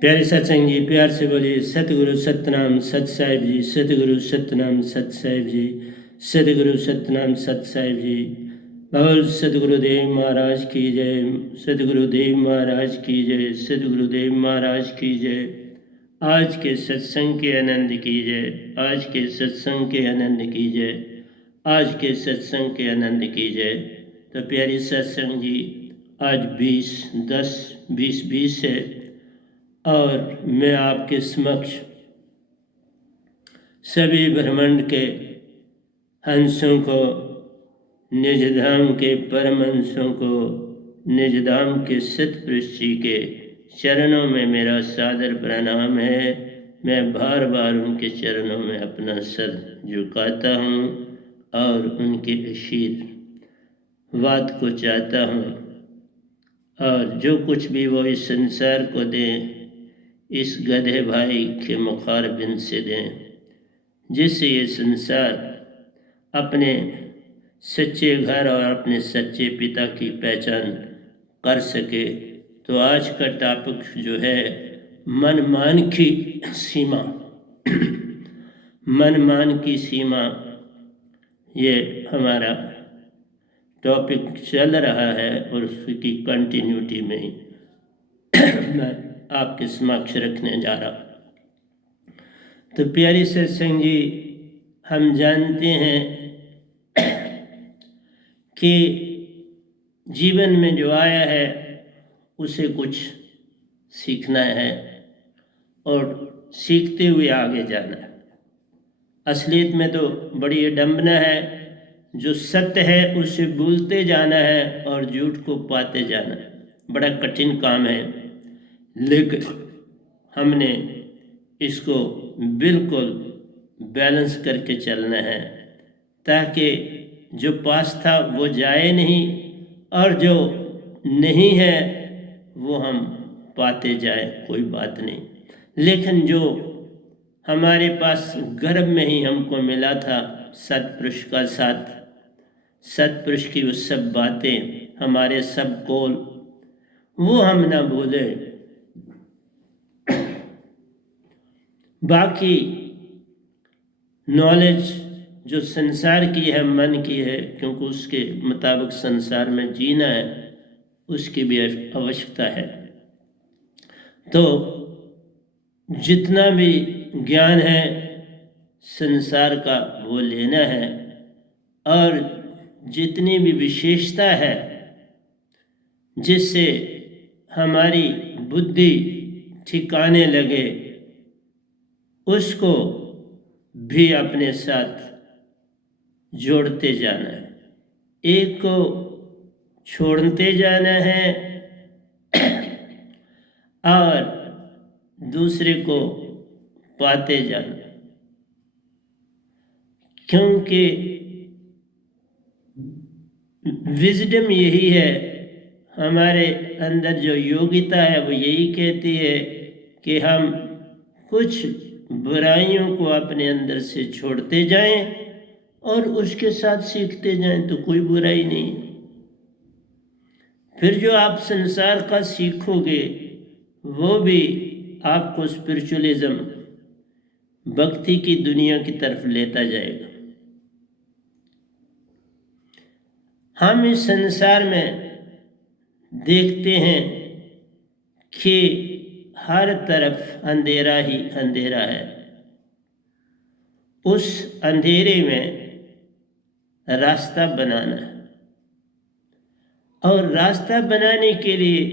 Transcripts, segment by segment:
प्यारे सत्संग जी, प्यार से बोलिए सतगुरु सतनाम सत साहिब जी, सतगुरु सतनाम सत साहिब जी, सतगुरु सतनाम सत साहिब जी। बोल सतगुरुदेव महाराज की जय, सतगुरुदेव महाराज की जय, सतगुरुदेव महाराज की जय। आज के सत्संग के आनंद की जय, आज के सत्संग के आनंद की जय, आज के सत्संग के आनंद की जय। तो प्यारी सत्संग जी, आज 20 है और मैं आपके समक्ष सभी ब्रह्मांड के हंसों को, निज धाम के परम हंसों को, निज धाम के सतपुरुष जी के चरणों में मेरा सादर प्रणाम है। मैं बार बार उनके चरणों में अपना सर झुकाता हूँ और उनके आशीर्वाद को चाहता हूँ। और जो कुछ भी वो इस संसार को दें, इस गधे भाई के मुखारबिन से दें, जिससे ये संसार अपने सच्चे घर और अपने सच्चे पिता की पहचान कर सके। तो आज का टॉपिक जो है मनमान की सीमा। मनमान की सीमा, ये हमारा टॉपिक चल रहा है और उसकी कंटिन्यूटी में ही मैं आपके समक्ष रखने जा रहा हूँ। तो प्यारी सत्संग जी, हम जानते हैं कि जीवन में जो आया है उसे कुछ सीखना है और सीखते हुए आगे जाना है। असलियत में तो बड़ी विडंबना है, जो सत्य है उसे भूलते जाना है और झूठ को पाते जाना है। बड़ा कठिन काम है, लेकिन हमने इसको बिल्कुल बैलेंस करके चलना है, ताकि जो पास था वो जाए नहीं और जो नहीं है वो हम पाते जाए, कोई बात नहीं। लेकिन जो हमारे पास गर्भ में ही हमको मिला था, सतपुरुष का साथ, सतपुरुष की वो सब बातें, हमारे सब कौल, वो हम ना भूले। बाकी नॉलेज जो संसार की है, मन की है, क्योंकि उसके मुताबिक संसार में जीना है, उसकी भी आवश्यकता है। तो जितना भी ज्ञान है संसार का वो लेना है, और जितनी भी विशेषता है जिससे हमारी बुद्धि ठिकाने लगे, उसको भी अपने साथ जोड़ते जाना है। एक को छोड़ते जाना है और दूसरे को पाते जाना, क्योंकि विजडम यही है, हमारे अंदर जो योग्यता है वो यही कहती है कि हम कुछ बुराइयों को अपने अंदर से छोड़ते जाएं और उसके साथ सीखते जाएं, तो कोई बुराई नहीं। फिर जो आप संसार का सीखोगे वो भी आपको स्पिरिचुअलिज्म, भक्ति की दुनिया की तरफ लेता जाएगा। हम इस संसार में देखते हैं कि हर तरफ अंधेरा ही अंधेरा है। उस अंधेरे में रास्ता बनाना है, और रास्ता बनाने के लिए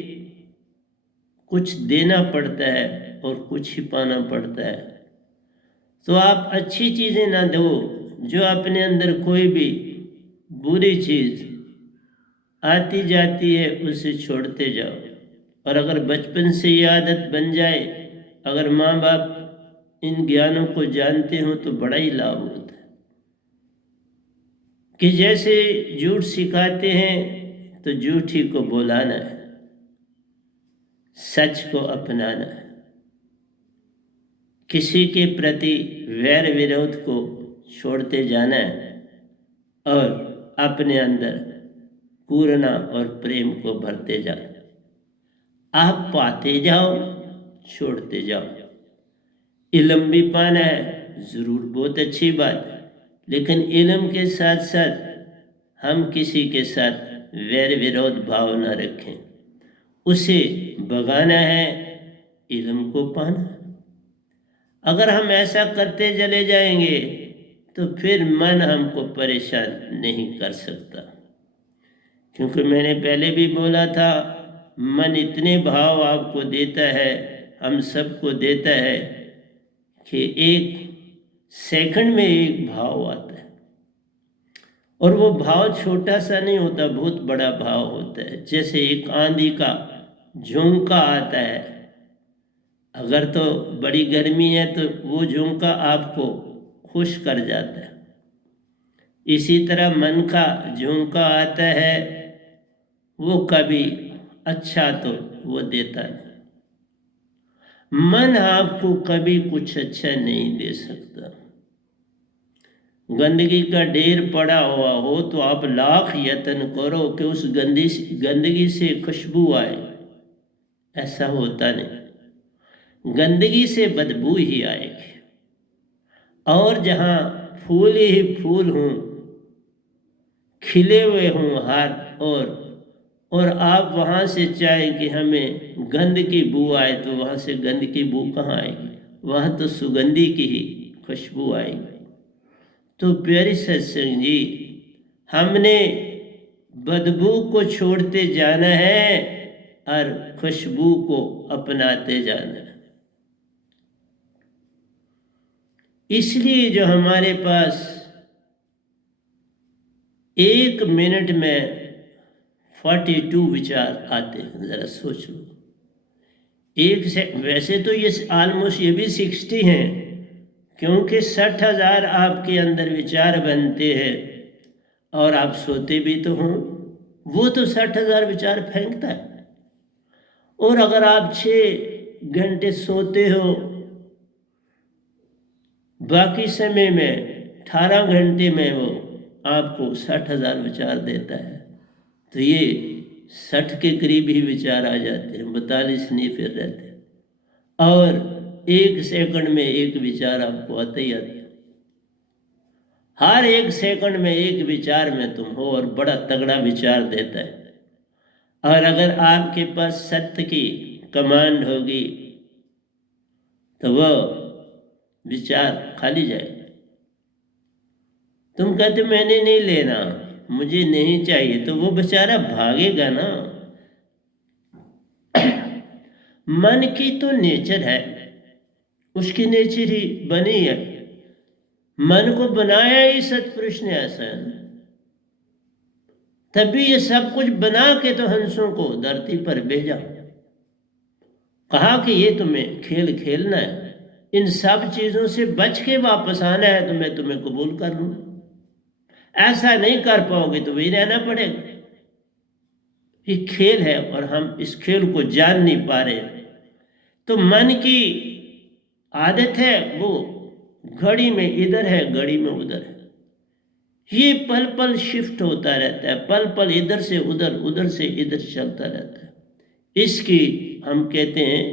कुछ देना पड़ता है और कुछ ही पाना पड़ता है। तो आप अच्छी चीज़ें ना दो, जो अपने अंदर कोई भी बुरी चीज़ आती जाती है उसे छोड़ते जाओ। और अगर बचपन से ये आदत बन जाए, अगर माँ बाप इन ज्ञानों को जानते हो तो बड़ा ही लाभ होता है। कि जैसे झूठ सिखाते हैं तो झूठ ही को बोलाना है, सच को अपनाना है, किसी के प्रति वैर विरोध को छोड़ते जाना है और अपने अंदर पूर्णा और प्रेम को भरते जाओ। आप पाते जाओ, छोड़ते जाओ। इल्म भी पाना है, ज़रूर, बहुत अच्छी बात, लेकिन इल्म के साथ साथ हम किसी के साथ वैर विरोध भाव न रखें। उसे भगाना है, इल्म को पाना। अगर हम ऐसा करते चले जाएंगे तो फिर मन हमको परेशान नहीं कर सकता, क्योंकि मैंने पहले भी बोला था, मन इतने भाव आपको देता है, हम सबको देता है कि एक सेकंड में एक भाव आता है, और वो भाव छोटा सा नहीं होता, बहुत बड़ा भाव होता है। जैसे एक आंधी का झोंका आता है, अगर तो बड़ी गर्मी है तो वो झोंका आपको खुश कर जाता है। इसी तरह मन का झोंका आता है, वो कभी अच्छा तो वो देता नहीं। मन आपको कभी कुछ अच्छा नहीं दे सकता। गंदगी का ढेर पड़ा हुआ हो तो आप लाख यत्न करो कि उस गंदगी से खुशबू आए, ऐसा होता नहीं। गंदगी से बदबू ही आएगी। और जहाँ फूल ही फूल हों, खिले हुए हों हार, और आप वहाँ से चाहें कि हमें गंद की बू आए, तो वहाँ से गंद की बू कहाँ आएगी? वहाँ तो सुगंधी की ही खुशबू आएगी। तो प्यारे सत्संग जी, हमने बदबू को छोड़ते जाना है और खुशबू को अपनाते जाना है। इसलिए जो हमारे पास 1 मिनट में 42 विचार आते हैं, ज़रा सोच लो। एक से वैसे तो ये ऑलमोस्ट ये भी 60 हैं, क्योंकि 60,000 आपके अंदर विचार बनते हैं और आप सोते भी तो हों। वो तो 60,000 विचार फेंकता है। और अगर आप 6 घंटे सोते हो, बाकी समय में 18 घंटे में वो आपको 60,000 विचार देता है, तो ये 60 के करीब ही विचार आ जाते हैं, 42 नहीं फिर रहते। और 1 सेकंड में एक विचार आपको आता ही आता है। हर 1 सेकंड में एक विचार में तुम हो, और बड़ा तगड़ा विचार देता है। और अगर आपके पास सत्य की कमांड होगी तो वो विचार खाली जाएगा। तुम कहते मैंने नहीं लेना, मुझे नहीं चाहिए, तो वो बेचारा भागेगा ना। मन की तो नेचर है, उसकी नेचर ही बनी है। मन को बनाया ही सतपुरुष ने ऐसा है, तभी ये सब कुछ बना के तो हंसों को धरती पर भेजा। कहा कि ये तुम्हें खेल खेलना है, इन सब चीजों से बच के वापस आना है, तो मैं तुम्हें कबूल कर लूं। ऐसा नहीं कर पाओगे तो वही रहना पड़ेगा। ये खेल है और हम इस खेल को जान नहीं पा रहे। तो मन की आदत है, वो घड़ी में इधर है, घड़ी में उधर है। ये पल पल शिफ्ट होता रहता है, पल पल इधर से उधर, उधर से इधर चलता रहता है। इसकी हम कहते हैं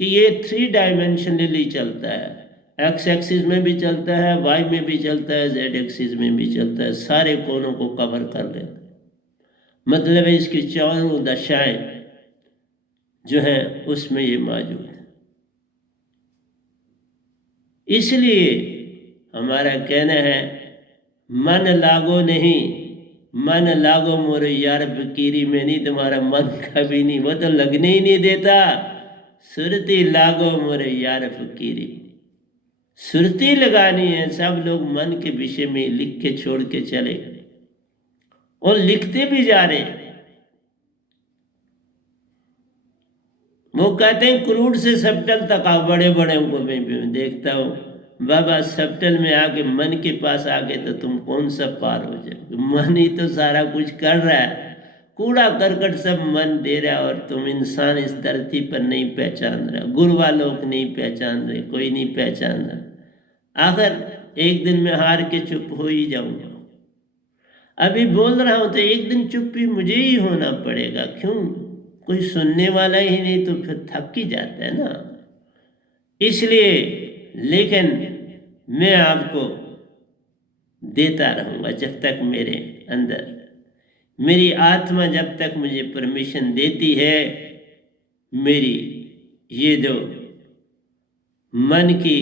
कि ये 3 डायमेंशनली चलता है। एक्स एक्सिस में भी चलता है, वाई में भी चलता है, जेड एक्सिस में भी चलता है, सारे कोनों को कवर कर लेता है। मतलब है इसकी चारों दशाएं जो है उसमें ये मौजूद है। इसलिए हमारा कहना है, मन लागो नहीं, मन लागो मोरे यार फकीरी में नहीं, तुम्हारा मन कभी नहीं, वो तो लगने ही नहीं देता। सुरती लागो मोरे यार फकीरी, सुरती लगानी है। सब लोग मन के विषय में लिख के छोड़ के चले, और लिखते भी जा रहे। वो कहते हैं क्रूड से सबटल तक आओ, बड़े बड़े को मैं देखता हूँ। बाबा सबटल में आके, मन के पास आके तो तुम कौन सा पार हो जाओगे? मन ही तो सारा कुछ कर रहा है, कूड़ा करकट सब मन दे रहा है, और तुम इंसान इस धरती पर नहीं पहचान रहा, गुरुवा लोग नहीं पहचान रहे, कोई नहीं पहचान रहा। आखिर एक दिन मैं हार के चुप हो ही जाऊंगा। अभी बोल रहा हूं तो एक दिन चुप भी मुझे ही होना पड़ेगा। क्यों? कोई सुनने वाला ही नहीं, तो फिर थक ही जाता है ना। इसलिए लेकिन मैं आपको देता रहूँगा जब तक मेरे अंदर मेरी आत्मा जब तक मुझे परमिशन देती है। मेरी ये जो मन की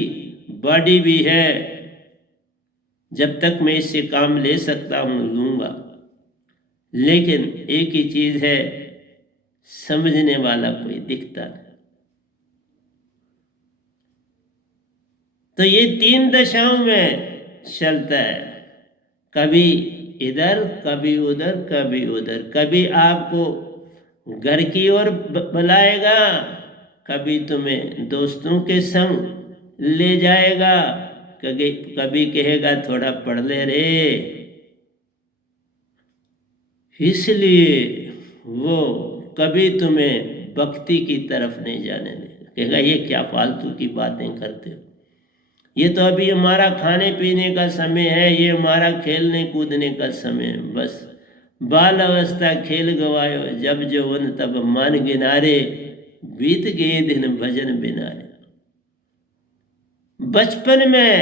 बॉडी भी है, जब तक मैं इससे काम ले सकता हूँ लूँगा। लेकिन एक ही चीज़ है, समझने वाला कोई दिखता नहीं। तो ये 3 दशाओं में चलता है, कभी इधर कभी उधर कभी उधर। कभी आपको घर की ओर बुलाएगा, कभी तुम्हें दोस्तों के संग ले जाएगा, कभी कहेगा थोड़ा पढ़ ले रे। इसलिए वो कभी तुम्हें भक्ति की तरफ नहीं जाने देगा, कहेगा ये क्या फालतू की बातें करते हो, ये तो अभी हमारा खाने पीने का समय है, ये हमारा खेलने कूदने का समय है। बस बाल अवस्था खेल गवायो, जब जौवन तब मन गिनारे, बीत गए दिन भजन बिनारे। बचपन में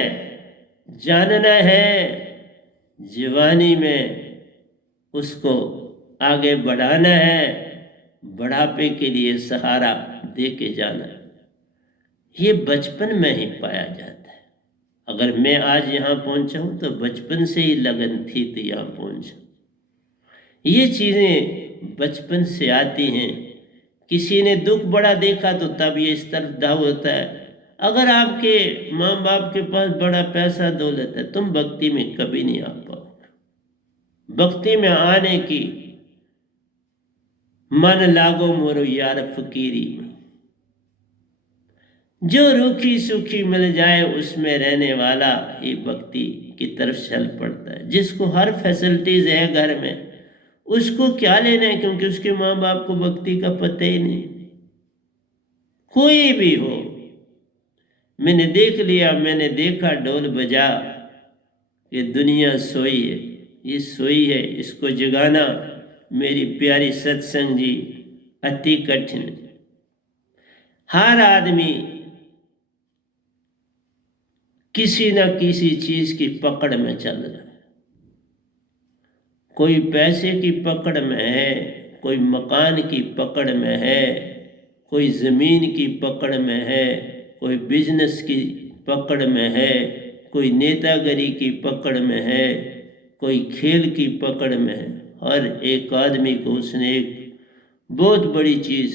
जानना है, जवानी में उसको आगे बढ़ाना है, बुढ़ापे के लिए सहारा दे के जाना है। ये बचपन में ही पाया जाता है। अगर मैं आज यहाँ पहुँचा हूँ तो बचपन से ही लगन थी तो यहाँ पहुँचा। ये चीज़ें बचपन से आती हैं। किसी ने दुख बड़ा देखा तो तब ये इस तरफ दाव होता है। अगर आपके माँ बाप के पास बड़ा पैसा दौलत है, तुम भक्ति में कभी नहीं आ पाओगे। भक्ति में आने की मन लागो मोरो यार फकीरी में, जो रूखी सूखी मिल जाए उसमें रहने वाला ही भक्ति की तरफ चल पड़ता है। जिसको हर फैसिलिटीज है घर में, उसको क्या लेना है, क्योंकि उसके माँ बाप को भक्ति का पता ही नहीं। कोई भी हो, मैंने देख लिया, मैंने देखा ढोल बजा, ये दुनिया सोई है, ये सोई है, इसको जगाना मेरी प्यारी सत्संग जी अति कठिन। हर आदमी किसी न किसी चीज की पकड़ में चल रहा है। कोई पैसे की पकड़ में है, कोई मकान की पकड़ में है, कोई ज़मीन की पकड़ में है, कोई बिजनेस की पकड़ में है, कोई नेतागिरी की पकड़ में है, कोई खेल की पकड़ में है। हर एक आदमी को उसने एक बहुत बड़ी चीज़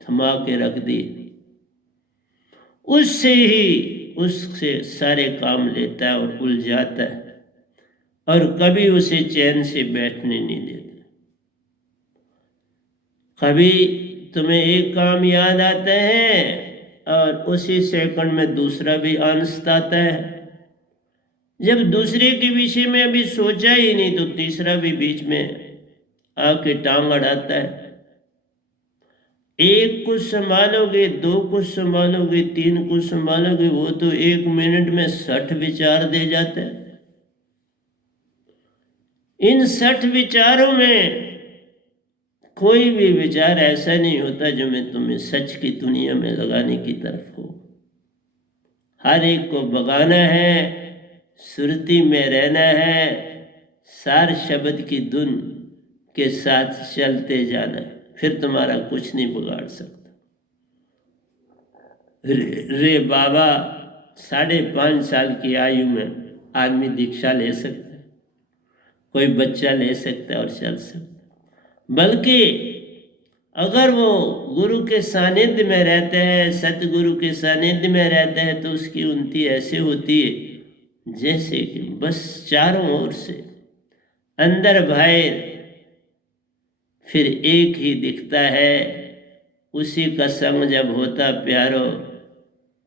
थमा के रख दी, उससे सारे काम लेता है और उलझाता है, और कभी उसे चैन से बैठने नहीं देता। कभी तुम्हें एक काम याद आता है और उसी सेकंड में दूसरा भी आंसत आता है। जब दूसरे के विषय में अभी सोचा ही नहीं तो तीसरा भी बीच में आके टांग अड़ाता है। एक को संभालोगे, 2 को संभालोगे, 3 को संभालोगे, वो तो 1 मिनट में 60 विचार दे जाता है। इन 60 विचारों में कोई भी विचार ऐसा नहीं होता जो मैं तुम्हें सच की दुनिया में लगाने की तरफ हो। हर एक को भगाना है, सुरती में रहना है, सार शब्द की धुन के साथ चलते जाना है, फिर तुम्हारा कुछ नहीं बिगाड़ सकता। रे बाबा, 5.5 साल की आयु में आदमी दीक्षा ले सकता है, कोई बच्चा ले सकता है और चल सकता है। बल्कि अगर वो गुरु के सानिध्य में रहते हैं, सतगुरु के सानिध्य में रहते हैं, तो उसकी उन्नति ऐसे होती है जैसे कि बस चारों ओर से अंदर बाहर फिर एक ही दिखता है। उसी का संग जब होता प्यारो,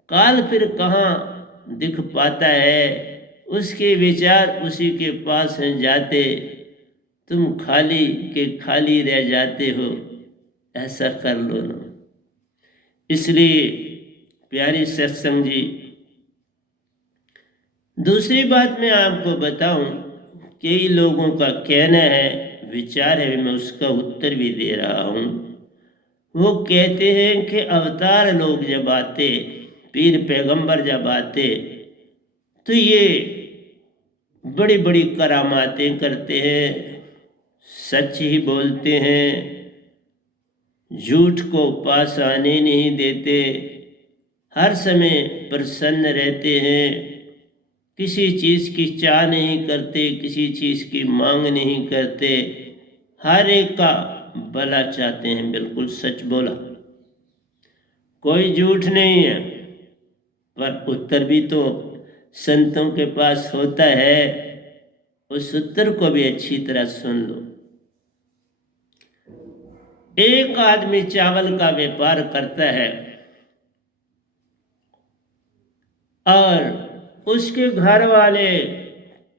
काल फिर कहाँ दिख पाता है। उसके विचार उसी के पास हैं जाते, तुम खाली के खाली रह जाते हो, ऐसा कर लो ना। इसलिए प्यारी सत्संग जी, दूसरी बात मैं आपको बताऊं, कई लोगों का कहना है, विचार है, मैं उसका उत्तर भी दे रहा हूं। वो कहते हैं कि अवतार लोग जब आते पीर पैगंबर जब आते तो ये बड़ी बड़ी करामातें करते हैं, सच ही बोलते हैं, झूठ को पास आने नहीं देते, हर समय प्रसन्न रहते हैं, किसी चीज़ की चाह नहीं करते, किसी चीज़ की मांग नहीं करते, हर एक का भला चाहते हैं। बिल्कुल सच बोला, कोई झूठ नहीं है। पर उत्तर भी तो संतों के पास होता है, उस उत्तर को भी अच्छी तरह सुन लो। एक आदमी चावल का व्यापार करता है और उसके घर वाले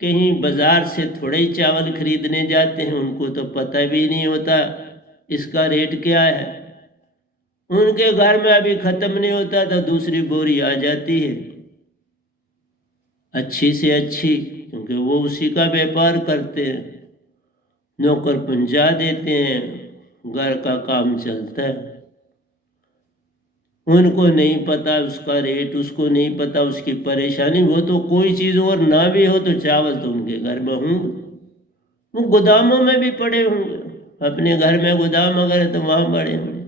कहीं बाजार से थोड़े ही चावल खरीदने जाते हैं, उनको तो पता भी नहीं होता इसका रेट क्या है। उनके घर में अभी ख़त्म नहीं होता तो दूसरी बोरी आ जाती है, अच्छी से अच्छी, क्योंकि वो उसी का व्यापार करते हैं, नौकर पहुंचा देते हैं, घर का काम चलता है। उनको नहीं पता उसका रेट, उसको नहीं पता उसकी परेशानी। वो तो कोई चीज़ और ना भी हो तो चावल तो उनके घर में होंगे, वो गोदामों में भी पड़े होंगे। अपने घर में गोदाम अगर है तो वहाँ पड़े होंगे,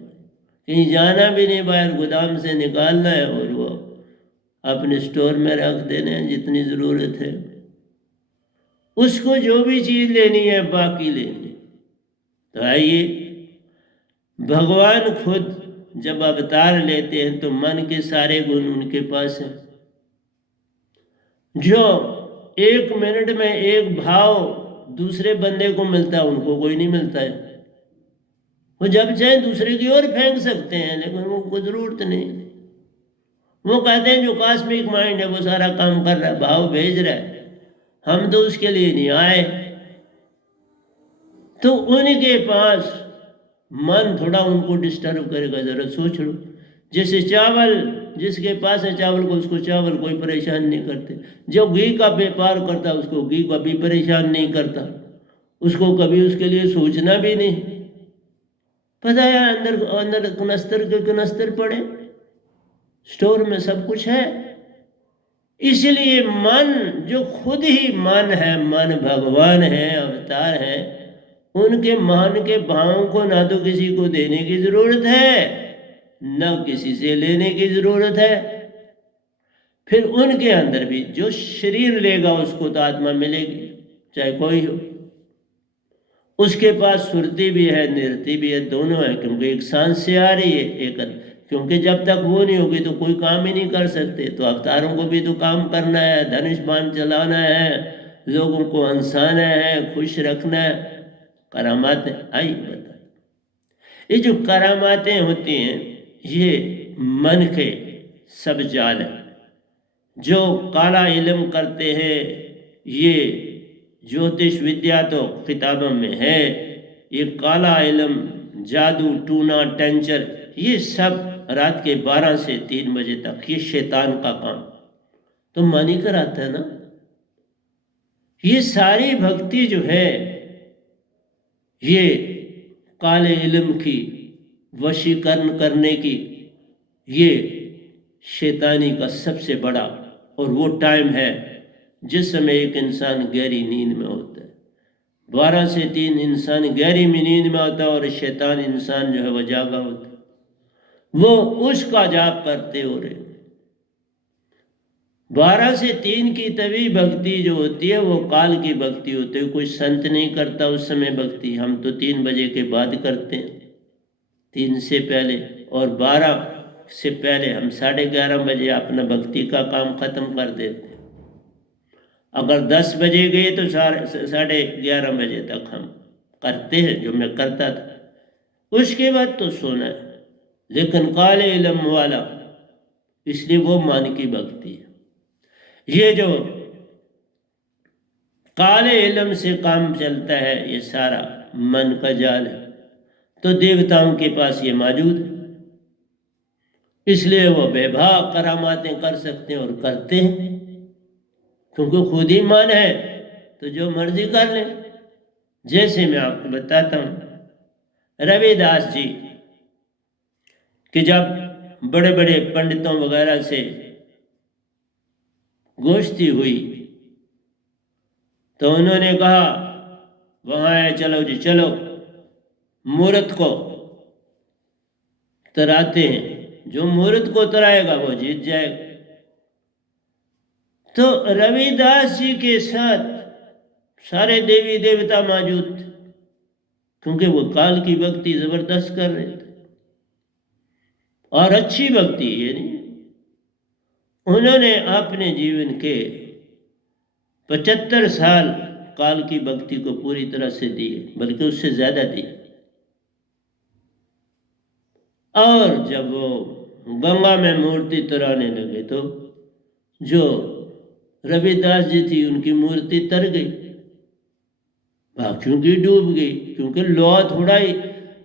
कहीं जाना भी नहीं, बाहर गोदाम से निकालना है और वो अपने स्टोर में रख देने हैं जितनी ज़रूरत है। उसको जो भी चीज़ लेनी है बाकी लेनी। तो आइए, भगवान खुद जब अवतार लेते हैं तो मन के सारे गुण उनके पास हैं। जो 1 मिनट में एक भाव दूसरे बंदे को मिलता है उनको कोई नहीं मिलता है। वो जब चाहे दूसरे की ओर फेंक सकते हैं, लेकिन उनको जरूरत नहीं। वो कहते हैं जो कॉस्मिक माइंड है वो सारा काम कर रहा है, भाव भेज रहा है, हम तो उसके लिए नहीं आए। तो उनके पास मन थोड़ा उनको डिस्टर्ब करेगा, जरा सोच लो। जैसे चावल, जिसके पास है चावल को, उसको चावल कोई परेशान नहीं करते। जो घी का व्यापार करता है उसको घी कभी परेशान नहीं करता, उसको कभी उसके लिए सोचना भी नहीं। पता है अंदर अंदर कनस्तर के कनस्तर पड़े, स्टोर में सब कुछ है। इसलिए मन जो खुद ही मन है, मन भगवान है, अवतार है, उनके मान के भावों को ना तो किसी को देने की जरूरत है न किसी से लेने की जरूरत है। फिर उनके अंदर भी जो शरीर लेगा उसको तो आत्मा मिलेगी, चाहे कोई हो। उसके पास सुरती भी है, निरति भी है, दोनों है, क्योंकि एक सांस से आ रही है एक, क्योंकि जब तक वो नहीं होगी तो कोई काम ही नहीं कर सकते। तो अवतारों को भी तो काम करना है, धनुष बाण चलाना है, लोगों को हंसाना है, खुश रखना है। करामातें आई बता, ये जो करामातें होती हैं ये मन के सब जाल है। जो काला इल्म करते हैं, ये ज्योतिष विद्या तो किताबों में है, ये काला इल्म, जादू टूना टेंचर, ये सब रात के 12 से 3 बजे तक ये शैतान का काम तो मन ही कराता है ना। ये सारी भक्ति जो है ये काले इल्म की वशीकरण करने की, ये शैतानी का सबसे बड़ा और वो टाइम है जिस समय एक इंसान गहरी नींद में होता है। 12 से 3 इंसान गहरी नींद में होता है और शैतान इंसान जो है वह जागा होता है, वो उसका जाप करते हो रहे। 12 से 3 की तभी भक्ति जो होती है वो काल की भक्ति होती है। कोई संत नहीं करता उस समय भक्ति, हम तो 3 बजे के बाद करते हैं, 3 से पहले, और 12 से पहले हम 11:30 बजे अपना भक्ति का काम खत्म कर देते हैं। अगर 10 बजे गए तो 11:30 बजे तक हम करते हैं, जो मैं करता था। उसके बाद तो सोना है। लेकिन काले इल्म वाला, इसलिए वो मन की भक्ति है। ये जो काले इल्म से काम चलता है ये सारा मन का जाल है, तो देवताओं के पास ये मौजूद है, इसलिए वो बेभाग करामातें कर सकते हैं और करते हैं, क्योंकि खुद ही मन है तो जो मर्जी कर ले। जैसे मैं आपको बताता हूँ, रविदास जी कि जब बड़े बड़े पंडितों वगैरह से गोष्ठी हुई तो उन्होंने कहा वहाँ है, चलो जी चलो, मुहूर्त को तराते हैं, जो मुहूर्त को तराएगा वो जीत जाएगा। तो रविदास जी के साथ सारे देवी देवता मौजूद थे, क्योंकि वो काल की भक्ति जबरदस्त कर रहे थे और अच्छी भक्ति, ये नहीं। उन्होंने अपने जीवन के 75 साल काल की भक्ति को पूरी तरह से दिए, बल्कि उससे ज्यादा दिए। और जब वो गंगा में मूर्ति तराने लगे तो जो रविदास जी थी उनकी मूर्ति तर गई, क्योंकि डूब गई। क्योंकि लॉ थोड़ा ही,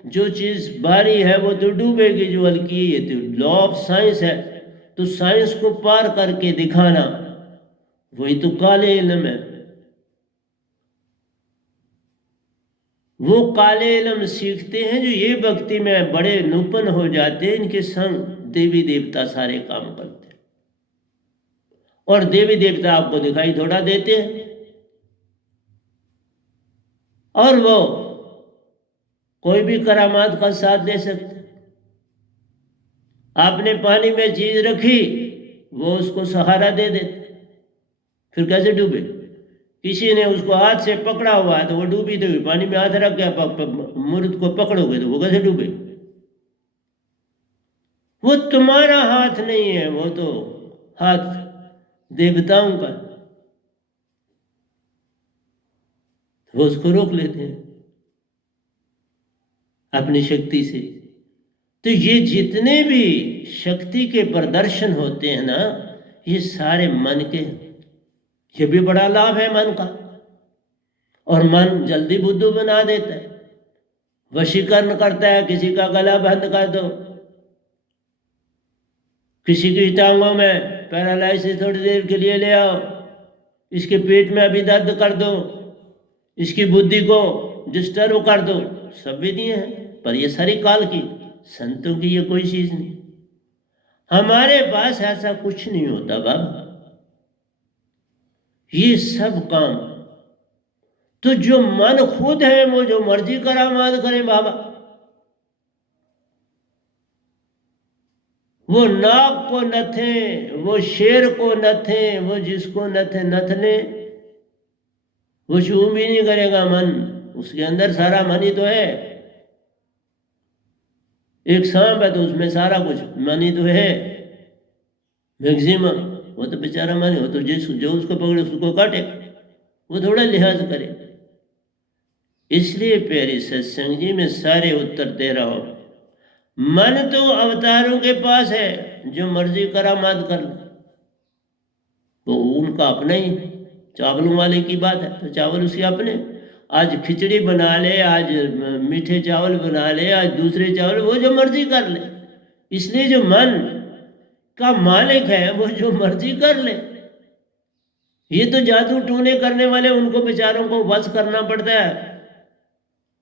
जो चीज भारी है वो तो डूबेगी, जो हल्की है तो लॉ ऑफ साइंस है, तो साइंस को पार करके दिखाना वही तो काले इल्म है। वो काले इल्म सीखते हैं जो ये भक्ति में बड़े नूपन हो जाते हैं, इनके संग देवी देवता सारे काम करते हैं। और देवी देवता आपको दिखाई थोड़ा देते हैं, और वो कोई भी करामात का साथ दे सकते। आपने पानी में चीज रखी, वो उसको सहारा दे देते, फिर कैसे डूबे? किसी ने उसको हाथ से पकड़ा हुआ है तो वो डूबी तो पानी में हाथ रख गया, मूर्त को पकड़ोगे तो वो कैसे डूबे? वो तुम्हारा हाथ नहीं है, वो तो हाथ देवताओं का, वो उसको रोक लेते हैं अपनी शक्ति से। तो ये जितने भी शक्ति के प्रदर्शन होते हैं ना, ये सारे मन के, ये भी बड़ा लाभ है मन का। और मन जल्दी बुद्धू बना देता है, वशीकरण करता है। किसी का गला बंद कर दो, किसी की टांगों में पैरालाइसिस थोड़ी देर के लिए ले आओ, इसके पेट में अभी दर्द कर दो, इसकी बुद्धि को डिस्टर्ब कर दो, सब विधियां हैं। पर ये सारी काल की, संतों की ये कोई चीज नहीं। हमारे पास ऐसा कुछ नहीं होता बाबा, ये सब काम तो जो मन खुद है वो जो मर्जी करामात करे बाबा। वो नाग को नथे, वो शेर को नथे, वो जिसको नथे नथ ले, वो छू भी नहीं करेगा मन, उसके अंदर सारा मन ही तो है। एक सांप है तो उसमें सारा कुछ मन ही तो है मैक्सिमम। वो तो बेचारा मन, हो तो जो उसको पकड़े उसको काटे, वो थोड़ा लिहाज करे। इसलिए प्यारे सत्संग जी में सारे उत्तर दे रहा हूं, मन तो अवतारों के पास है, जो मर्जी करामात कर ले, वो उनका अपना ही। चावलों वाले की बात है तो चावल उसके अपने, आज खिचड़ी बना ले, आज मीठे चावल बना ले, आज दूसरे चावल, वो जो मर्जी कर ले। इसलिए जो मन का मालिक है वो जो मर्जी कर ले। ये तो जादू टूने करने वाले, उनको बेचारों को वश करना पड़ता है।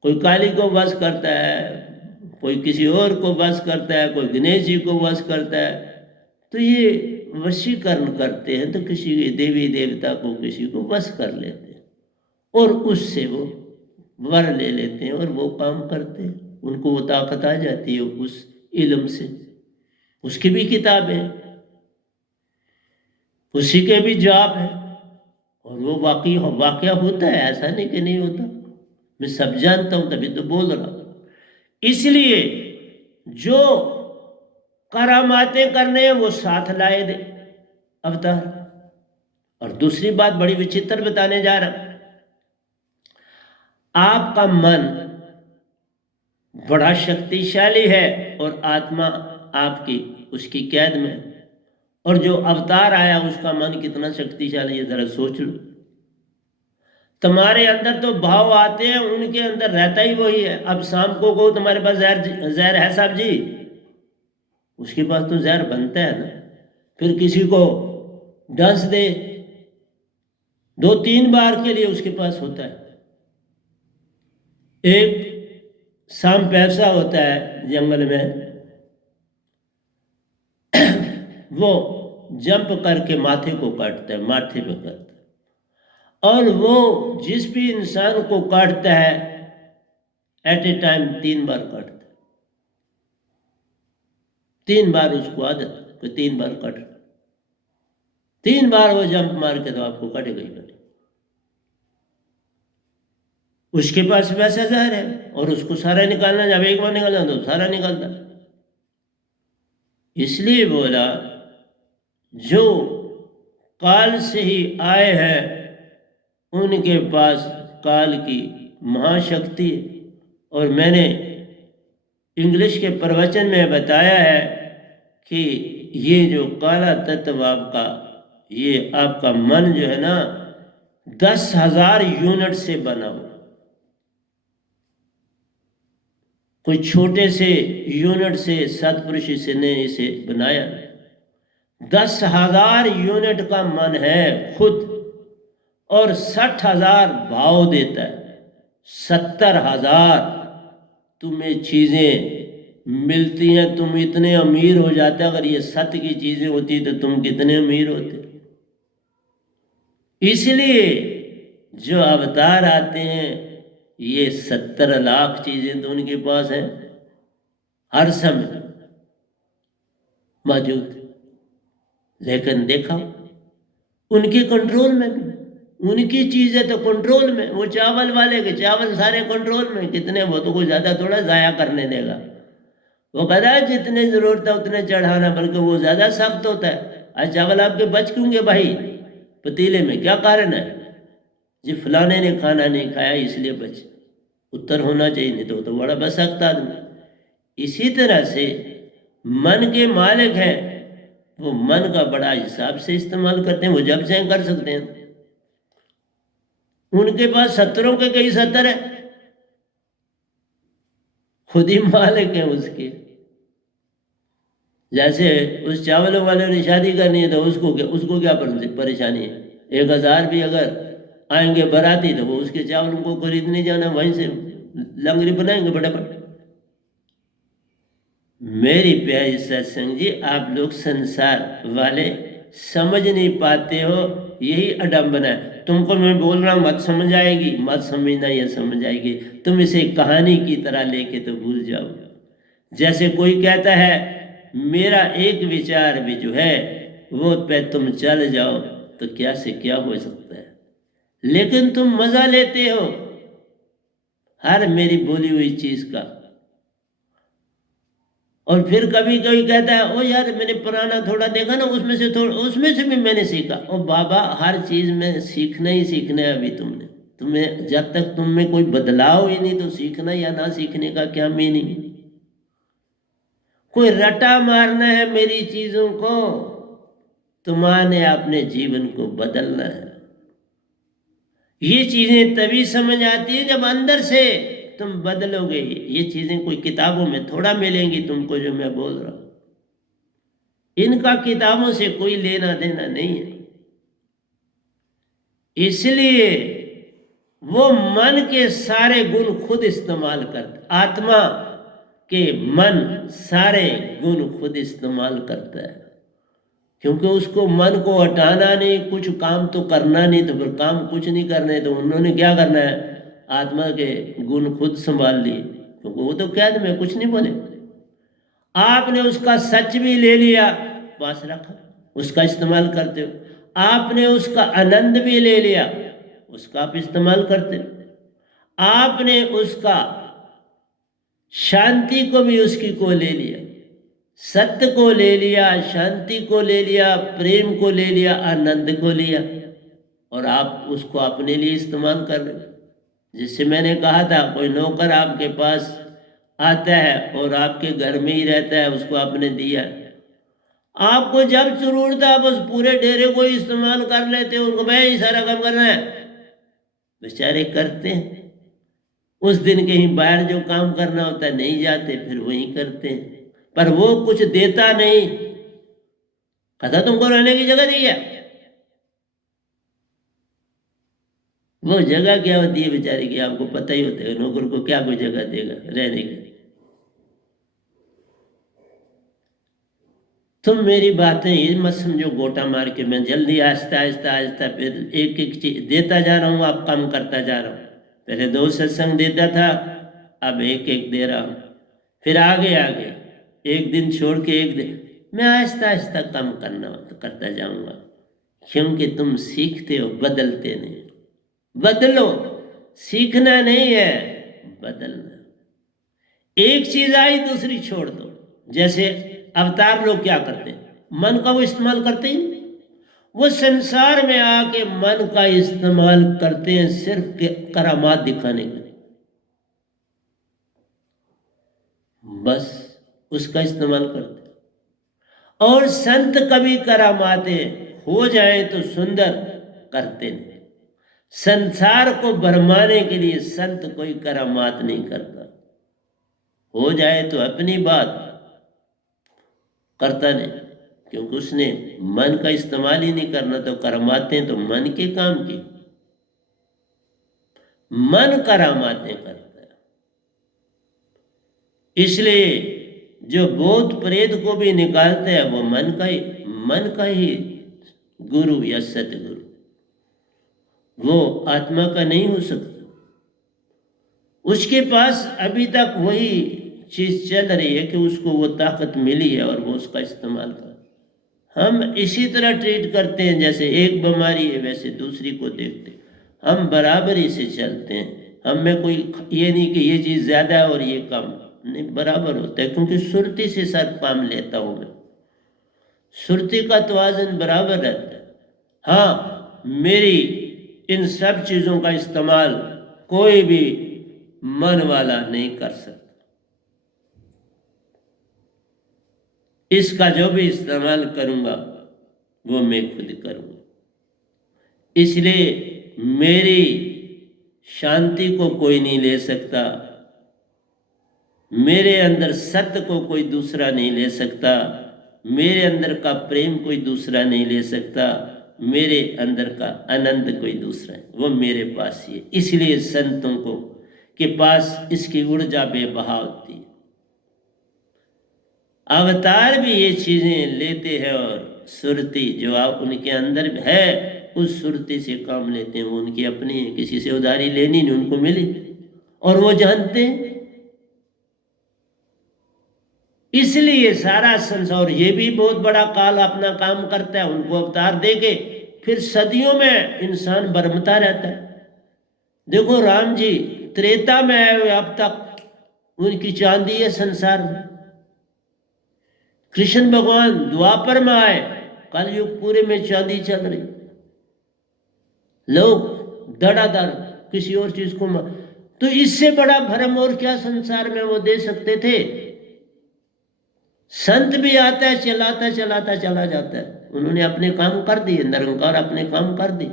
कोई काली को वश करता है, कोई किसी और को वश करता है, कोई गणेश जी को वश करता है। तो ये वशीकरण करते हैं तो किसी देवी देवता को, किसी को वश कर लेते हैं और उससे वो वर ले लेते हैं और वो काम करते हैं। उनको वो ताकत आ जाती है उस इल्म से। उसकी भी किताब है, उसी के भी जाप है, और वो वाकया होता है, ऐसा नहीं कि नहीं होता। मैं सब जानता हूं तभी तो बोल रहा हूं। इसलिए जो करामातें करने हैं वो साथ लाए दे अवतार। और दूसरी बात बड़ी विचित्र बताने जा रहा, आपका मन बड़ा शक्तिशाली है और आत्मा आपकी उसकी कैद में, और जो अवतार आया उसका मन कितना शक्तिशाली है, जरा सोच लो। तुम्हारे अंदर तो भाव आते हैं, उनके अंदर रहता ही वही है। अब शाम को तुम्हारे पास जहर है साहब जी, उसके पास तो जहर बनता है ना। फिर किसी को डस दे, 2-3 बार के लिए उसके पास होता है। एक सांप ऐसा होता है जंगल में, वो जंप करके माथे को काटता है, माथे पे करता है। और वो जिस भी इंसान को काटता है एट ए टाइम 3 बार काटता है। 3 बार उसको आदत तो 3 बार काट, 3 बार वो जंप मार के तो आपको काटेगा ही काटेगा। उसके पास वैसा जहर है और उसको सारा निकालना, जब एक बार निकालना तो सारा निकालता। इसलिए बोला जो काल से ही आए हैं उनके पास काल की महाशक्ति है। और मैंने इंग्लिश के प्रवचन में बताया है कि ये जो काला तत्व आपका, ये आपका मन जो है ना 10,000 यूनिट से बना हुआ। कोई छोटे से यूनिट से सतपुरुष से ने इसे बनाया। 10,000 यूनिट का मन है खुद और 60,000 भाव देता है। 70,000 तुम्हें चीजें मिलती हैं, तुम इतने अमीर हो जाते। अगर ये सत्य की चीजें होती तो तुम कितने अमीर होते। इसलिए जो अवतार आते हैं ये 70 लाख चीजें तो उनके पास हैं, हर समय मौजूद। लेकिन देखा उनके कंट्रोल में भी, उनकी चीजें तो कंट्रोल में। वो चावल वाले के चावल सारे कंट्रोल में, कितने, वो तो कोई ज्यादा थोड़ा जाया करने देगा। वो कहता है जितने जरूरत है उतने चढ़ाना, बल्कि वो ज्यादा सख्त होता है। आज चावल आपके बच क्यों गए भाई पतीले में, क्या कारण है? जी फलाने ने खाना नहीं खाया इसलिए बच। उत्तर होना चाहिए, नहीं तो बड़ा बसख्त आदमी। इसी तरह से मन के मालिक हैं, वो मन का बड़ा हिसाब से इस्तेमाल करते हैं। वो जब चाहे कर सकते हैं। उनके पास 70 के कई 70 है, खुद ही मालिक है उसके। जैसे उस चावलों वाले ने शादी करनी है तो उसको क्या परेशानी है? 1,000 भी अगर आएंगे बाराती तो वो उसके चावलों को खरीदने जाना, वहीं से लंगरी बनाएंगे फटाफट। मेरी प्यारी सत्संग जी, आप लोग संसार वाले समझ नहीं पाते हो, यही अडम्बना है। तुमको मैं बोल रहा हूं मत समझ आएगी, मत समझना, ये समझ आएगी। तुम इसे कहानी की तरह लेके तो भूल जाओ। जैसे कोई कहता है मेरा एक विचार भी जो है वो पे तुम चल जाओ तो क्या से क्या हो सकता है, लेकिन तुम मजा लेते हो हर मेरी बोली हुई चीज का। और फिर कभी कभी कहता है ओ यार मैंने पुराना थोड़ा देखा ना, उसमें से भी मैंने सीखा। ओ बाबा, हर चीज में सीखना ही सीखना है। अभी तुम्हें जब तक तुम में कोई बदलाव ही नहीं तो सीखना या ना सीखने का क्या मीनिंग? कोई रटा मारना है मेरी चीजों को, तुम्हारे अपने जीवन को बदलना है। ये चीजें तभी समझ आती है जब अंदर से तुम बदलोगे। ये चीजें कोई किताबों में थोड़ा मिलेंगी तुमको जो मैं बोल रहा हूं। इनका किताबों से कोई लेना देना नहीं है। इसलिए वो मन के सारे गुण खुद इस्तेमाल करता, आत्मा के मन सारे गुण खुद इस्तेमाल करता है। क्योंकि उसको मन को हटाना नहीं, कुछ काम तो करना नहीं, तो फिर काम कुछ नहीं करने तो उन्होंने क्या करना है? आत्मा के गुण खुद संभाल लिए। क्योंकि वो तो कैद में कुछ नहीं बोले। आपने उसका सच भी ले लिया, पास रखा, उसका इस्तेमाल करते हो। आपने उसका आनंद भी ले लिया, उसका आप इस्तेमाल करते हो। आपने उसका शांति को भी उसकी को ले लिया, सत्य को ले लिया, शांति को ले लिया, प्रेम को ले लिया, आनंद को लिया, और आप उसको अपने लिए इस्तेमाल कर रहे। जिससे मैंने कहा था कोई नौकर आपके पास आता है और आपके घर में ही रहता है, उसको आपने दिया, आपको जब जरूरत है बस पूरे डेरे को इस्तेमाल कर लेते हो। उनको भाई सारा काम करना है, बेचारे करते हैं। उस दिन कहीं बाहर जो काम करना होता है नहीं जाते, फिर वहीं करते हैं। पर वो कुछ देता नहीं। कहता तुमको रहने की जगह दी है। वो जगह क्या होती है बेचारे की आपको पता ही होता है। नौकर को क्या कोई जगह देगा रहने की? तुम मेरी बातें ये मत समझो गोटा मार के, मैं जल्दी आहिस्ता आहिस्ता आहिस्ता फिर एक एक चीज देता जा रहा हूँ, अब कम करता जा रहा हूँ। पहले 2 सत्संग देता था, अब एक एक दे रहा हूँ, फिर आगे आगे एक दिन छोड़ के एक दिन, मैं आहिस्ता आहिस्ता कम करता जाऊंगा, क्योंकि तुम सीखते हो, बदलते नहीं। बदलो, सीखना नहीं है, बदलना। एक चीज आई दूसरी छोड़ दो। जैसे अवतार लोग क्या करते हैं, मन का वो इस्तेमाल करते ही नहीं। वो संसार में आके मन का इस्तेमाल करते हैं सिर्फ करामात दिखाने के लिए, बस उसका इस्तेमाल करते हैं। और संत कभी करामातें हो जाए तो सुंदर करते नहीं। संसार को भरमाने के लिए संत कोई करामात नहीं करता, हो जाए तो अपनी बात करता नहीं, क्योंकि उसने मन का इस्तेमाल ही नहीं करना। तो करामातें तो मन के काम की, मन करामातें करता है। इसलिए जो भूत प्रेत को भी निकालते हैं वो मन का ही गुरु या सतगुरु, वो आत्मा का नहीं हो सकता। उसके पास अभी तक वही चीज चल रही है कि उसको वो ताकत मिली है और वो उसका इस्तेमाल कर। हम इसी तरह ट्रीट करते हैं, जैसे एक बीमारी है वैसे दूसरी को देखते, हम बराबरी से चलते हैं। हम में कोई ये नहीं कि ये चीज़ ज़्यादा है और ये कम, नहीं, बराबर होता है, क्योंकि सुरती से सब काम लेता हूँ मैं। सुरती का तवाज़ुन बराबर रहता है। हाँ, मेरी इन सब चीज़ों का इस्तेमाल कोई भी मन वाला नहीं कर सकता। इसका जो भी इस्तेमाल करूंगा वो मैं खुद करूंगा। इसलिए मेरी शांति को कोई नहीं ले सकता, मेरे अंदर सत्य को कोई दूसरा नहीं ले सकता, मेरे अंदर का प्रेम कोई दूसरा नहीं ले सकता, मेरे अंदर का आनंद कोई दूसरा है, वो मेरे पास ही है। इसलिए संतों को के पास इसकी ऊर्जा बेबहा होती है। अवतार भी ये चीजें लेते हैं और सुरती जो उनके अंदर है उस सुरती से काम लेते हैं। वो उनकी अपनी है, किसी से उधारी लेनी नहीं, उनको मिली और वो जानते हैं। इसलिए सारा संसार, ये भी बहुत बड़ा काल अपना काम करता है, उनको अवतार देके फिर सदियों में इंसान बरमता रहता है। देखो राम जी त्रेता में आए हुए अब तक उनकी चांदी है संसार में। कृष्ण भगवान द्वापर में आए, कलयुग पूरे में चांदी चल रही, लोग धड़ाधड़ किसी और चीज को तो इससे बड़ा भरम और क्या संसार में वो दे सकते थे। संत भी आता है, चलाता चलाता चला जाता है, उन्होंने अपने काम कर दिए, निरंकार अपने काम कर दिए।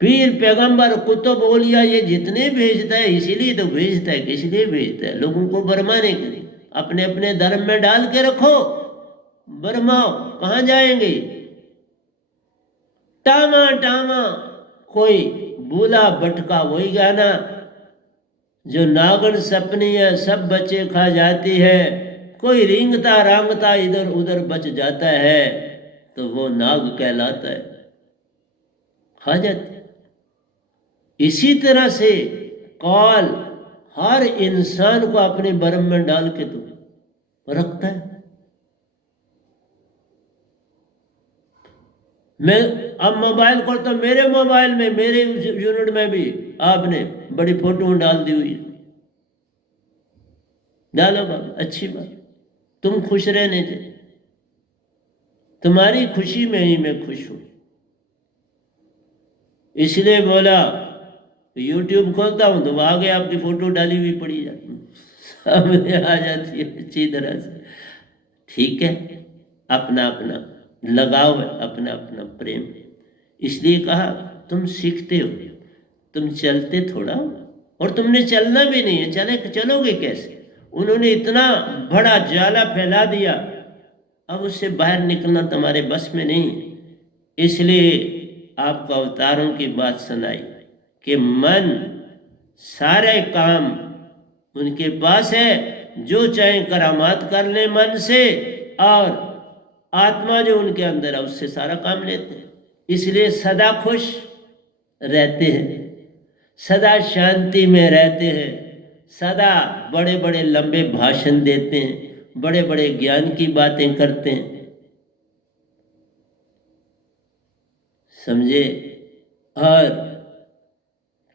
पीर पैगंबर कुतुब औलिया ये जितने भेजता है इसीलिए तो भेजता है, किस लिए भेजता है? लोगों को भरमाने के लिए। अपने अपने धर्म में डाल के रखो, भरमाओ, कहां जाएंगे? टामा टामा कोई भूला भटका वही गाना, जो नागन सपनी है सब बच्चे खा जाती है, कोई रिंगता रांगता इधर उधर बच जाता है तो वो नाग कहलाता है, खा जाती। इसी तरह से काल हर इंसान को अपने भरम में डाल के तो रखता है। मैं अब मोबाइल खोलता हूं, मेरे मोबाइल में मेरे यूनिट में भी आपने बड़ी फोटो डाल दी हुई, डालो बाबा, अच्छी बात, तुम खुश रहने दे, तुम्हारी खुशी में ही मैं खुश हूं। इसलिए बोला यूट्यूब खोलता हूं तो आगे आपकी फोटो डाली हुई पड़ी जाती, सामने आ जाती है अच्छी तरह से। ठीक है, अपना अपना लगाव है, अपना अपना प्रेम है। इसलिए कहा तुम सीखते हो, तुम चलते थोड़ा हो, और तुमने चलना भी नहीं है, चलोगे कैसे? उन्होंने इतना बड़ा जाला फैला दिया, अब उससे बाहर निकलना तुम्हारे बस में नहीं। इसलिए आपको अवतारों की बात सुनाई कि मन सारे काम उनके पास है, जो चाहे करामात कर ले मन से, और आत्मा जो उनके अंदर है उससे सारा काम लेते हैं। इसलिए सदा खुश रहते हैं, सदा शांति में रहते हैं, सदा बड़े बड़े लंबे भाषण देते हैं, बड़े बड़े ज्ञान की बातें करते हैं। समझे? और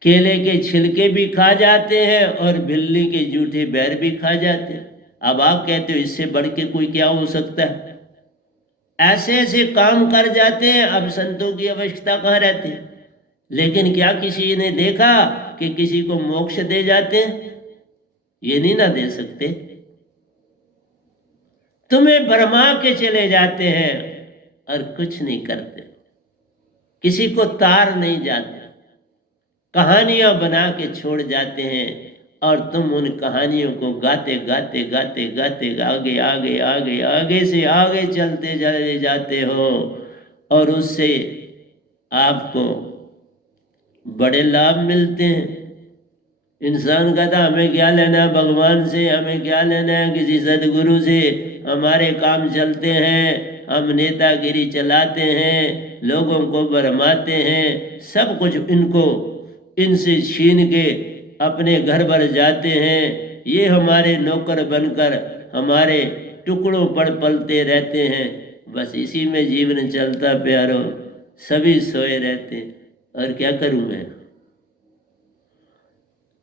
केले के छिलके भी खा जाते हैं और बिल्ली के जूठे बैर भी खा जाते हैं। अब आप कहते हो इससे बढ़ के कोई क्या हो सकता है? ऐसे ऐसे काम कर जाते हैं। अब संतों की आवश्यकता कहाँ रहती है? लेकिन क्या किसी ने देखा कि किसी को मोक्ष दे जाते हैं? ये नहीं ना दे सकते। तुम्हें भरमा के चले जाते हैं और कुछ नहीं करते, किसी को तार नहीं जाते, कहानियां बना के छोड़ जाते हैं, और तुम उन कहानियों को गाते गाते गाते गाते आगे आगे आगे आगे से आगे चलते चले जाते हो, और उससे आपको बड़े लाभ मिलते हैं। इंसान कहता हमें क्या लेना है भगवान से, हमें क्या लेना है किसी सदगुरु से, हमारे काम चलते हैं, हम नेतागिरी चलाते हैं, लोगों को भरमाते हैं, सब कुछ इनको इनसे छीन के अपने घर भर जाते हैं। ये हमारे नौकर बनकर हमारे टुकड़ों पर पलते रहते हैं। बस इसी में जीवन चलता प्यारो, सभी सोए रहते। और क्या करूं मैं?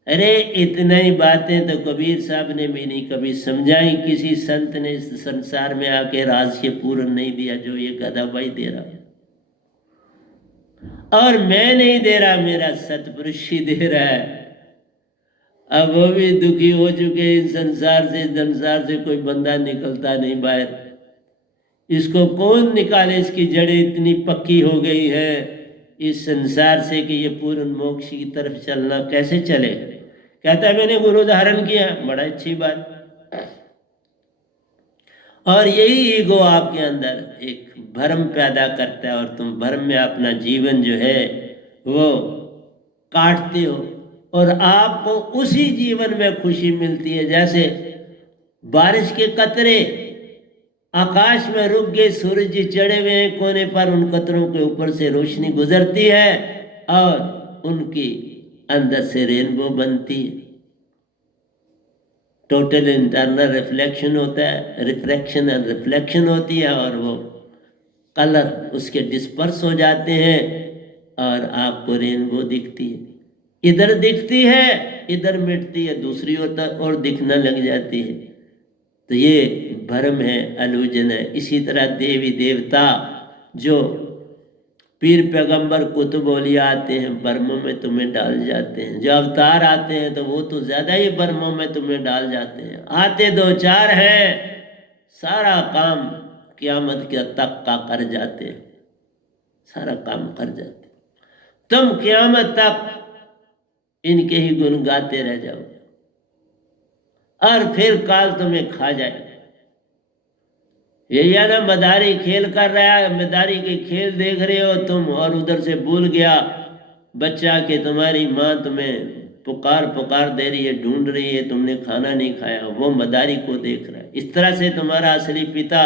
अरे इतनी ही बातें तो कबीर साहब ने भी नहीं कभी समझाई। किसी संत ने इस संसार में आके रहस्य पूर्ण नहीं दिया जो ये गधा भाई दे रहा, और मैं नहीं दे रहा, मेरा सतपुरुष ही दे रहा है। अब वो भी दुखी हो चुके इस संसार से कोई बंदा निकलता नहीं बाहर। इसको कौन निकाले? इसकी जड़ें इतनी पक्की हो गई है इस संसार से कि ये पूर्ण मोक्ष की तरफ चलना कैसे चले? कहता है मैंने गुरु धारण किया, बड़ा अच्छी बात। और यही ईगो आपके अंदर एक भ्रम पैदा करता है, और तुम भ्रम में अपना जीवन जो है वो काटते हो, और आपको उसी जीवन में खुशी मिलती है। जैसे बारिश के कतरे आकाश में रुक गए, सूरज चढ़े हुए हैं कोने पर, उन कतरों के ऊपर से रोशनी गुजरती है और उनकी अंदर से रेनबो बनती है। टोटल इंटरनल रिफ्लेक्शन होता है, रिफ्रैक्शन एंड रिफ्लेक्शन होती है, और वो कलर उसके डिस्पर्स हो जाते हैं और आपको रेनबो दिखती है। इधर दिखती है, इधर मिटती है, दूसरी ओर दिखना लग जाती है। तो ये भ्रम है, अलूजन है। इसी तरह देवी देवता जो पीर पैगंबर कुतुब औलिया आते हैं, भ्रमों में तुम्हें डाल जाते हैं। जो अवतार आते हैं तो वो तो ज़्यादा ही भ्रमों में तुम्हें डाल जाते हैं। आते दो चार हैं, सारा काम क़यामत के तक का कर जाते हैं, सारा काम कर जाते। तुम क़यामत तक इनके ही गुण गाते रह जाओ, और फिर काल तुम्हें खा जाए। यही है ना, मदारी खेल कर रहा है, मदारी के खेल देख रहे हो तुम, और उधर से भूल गया बच्चा कि तुम्हारी माँ तुम्हें पुकार पुकार दे रही है, ढूंढ रही है, तुमने खाना नहीं खाया, वो मदारी को देख रहा है। इस तरह से तुम्हारा असली पिता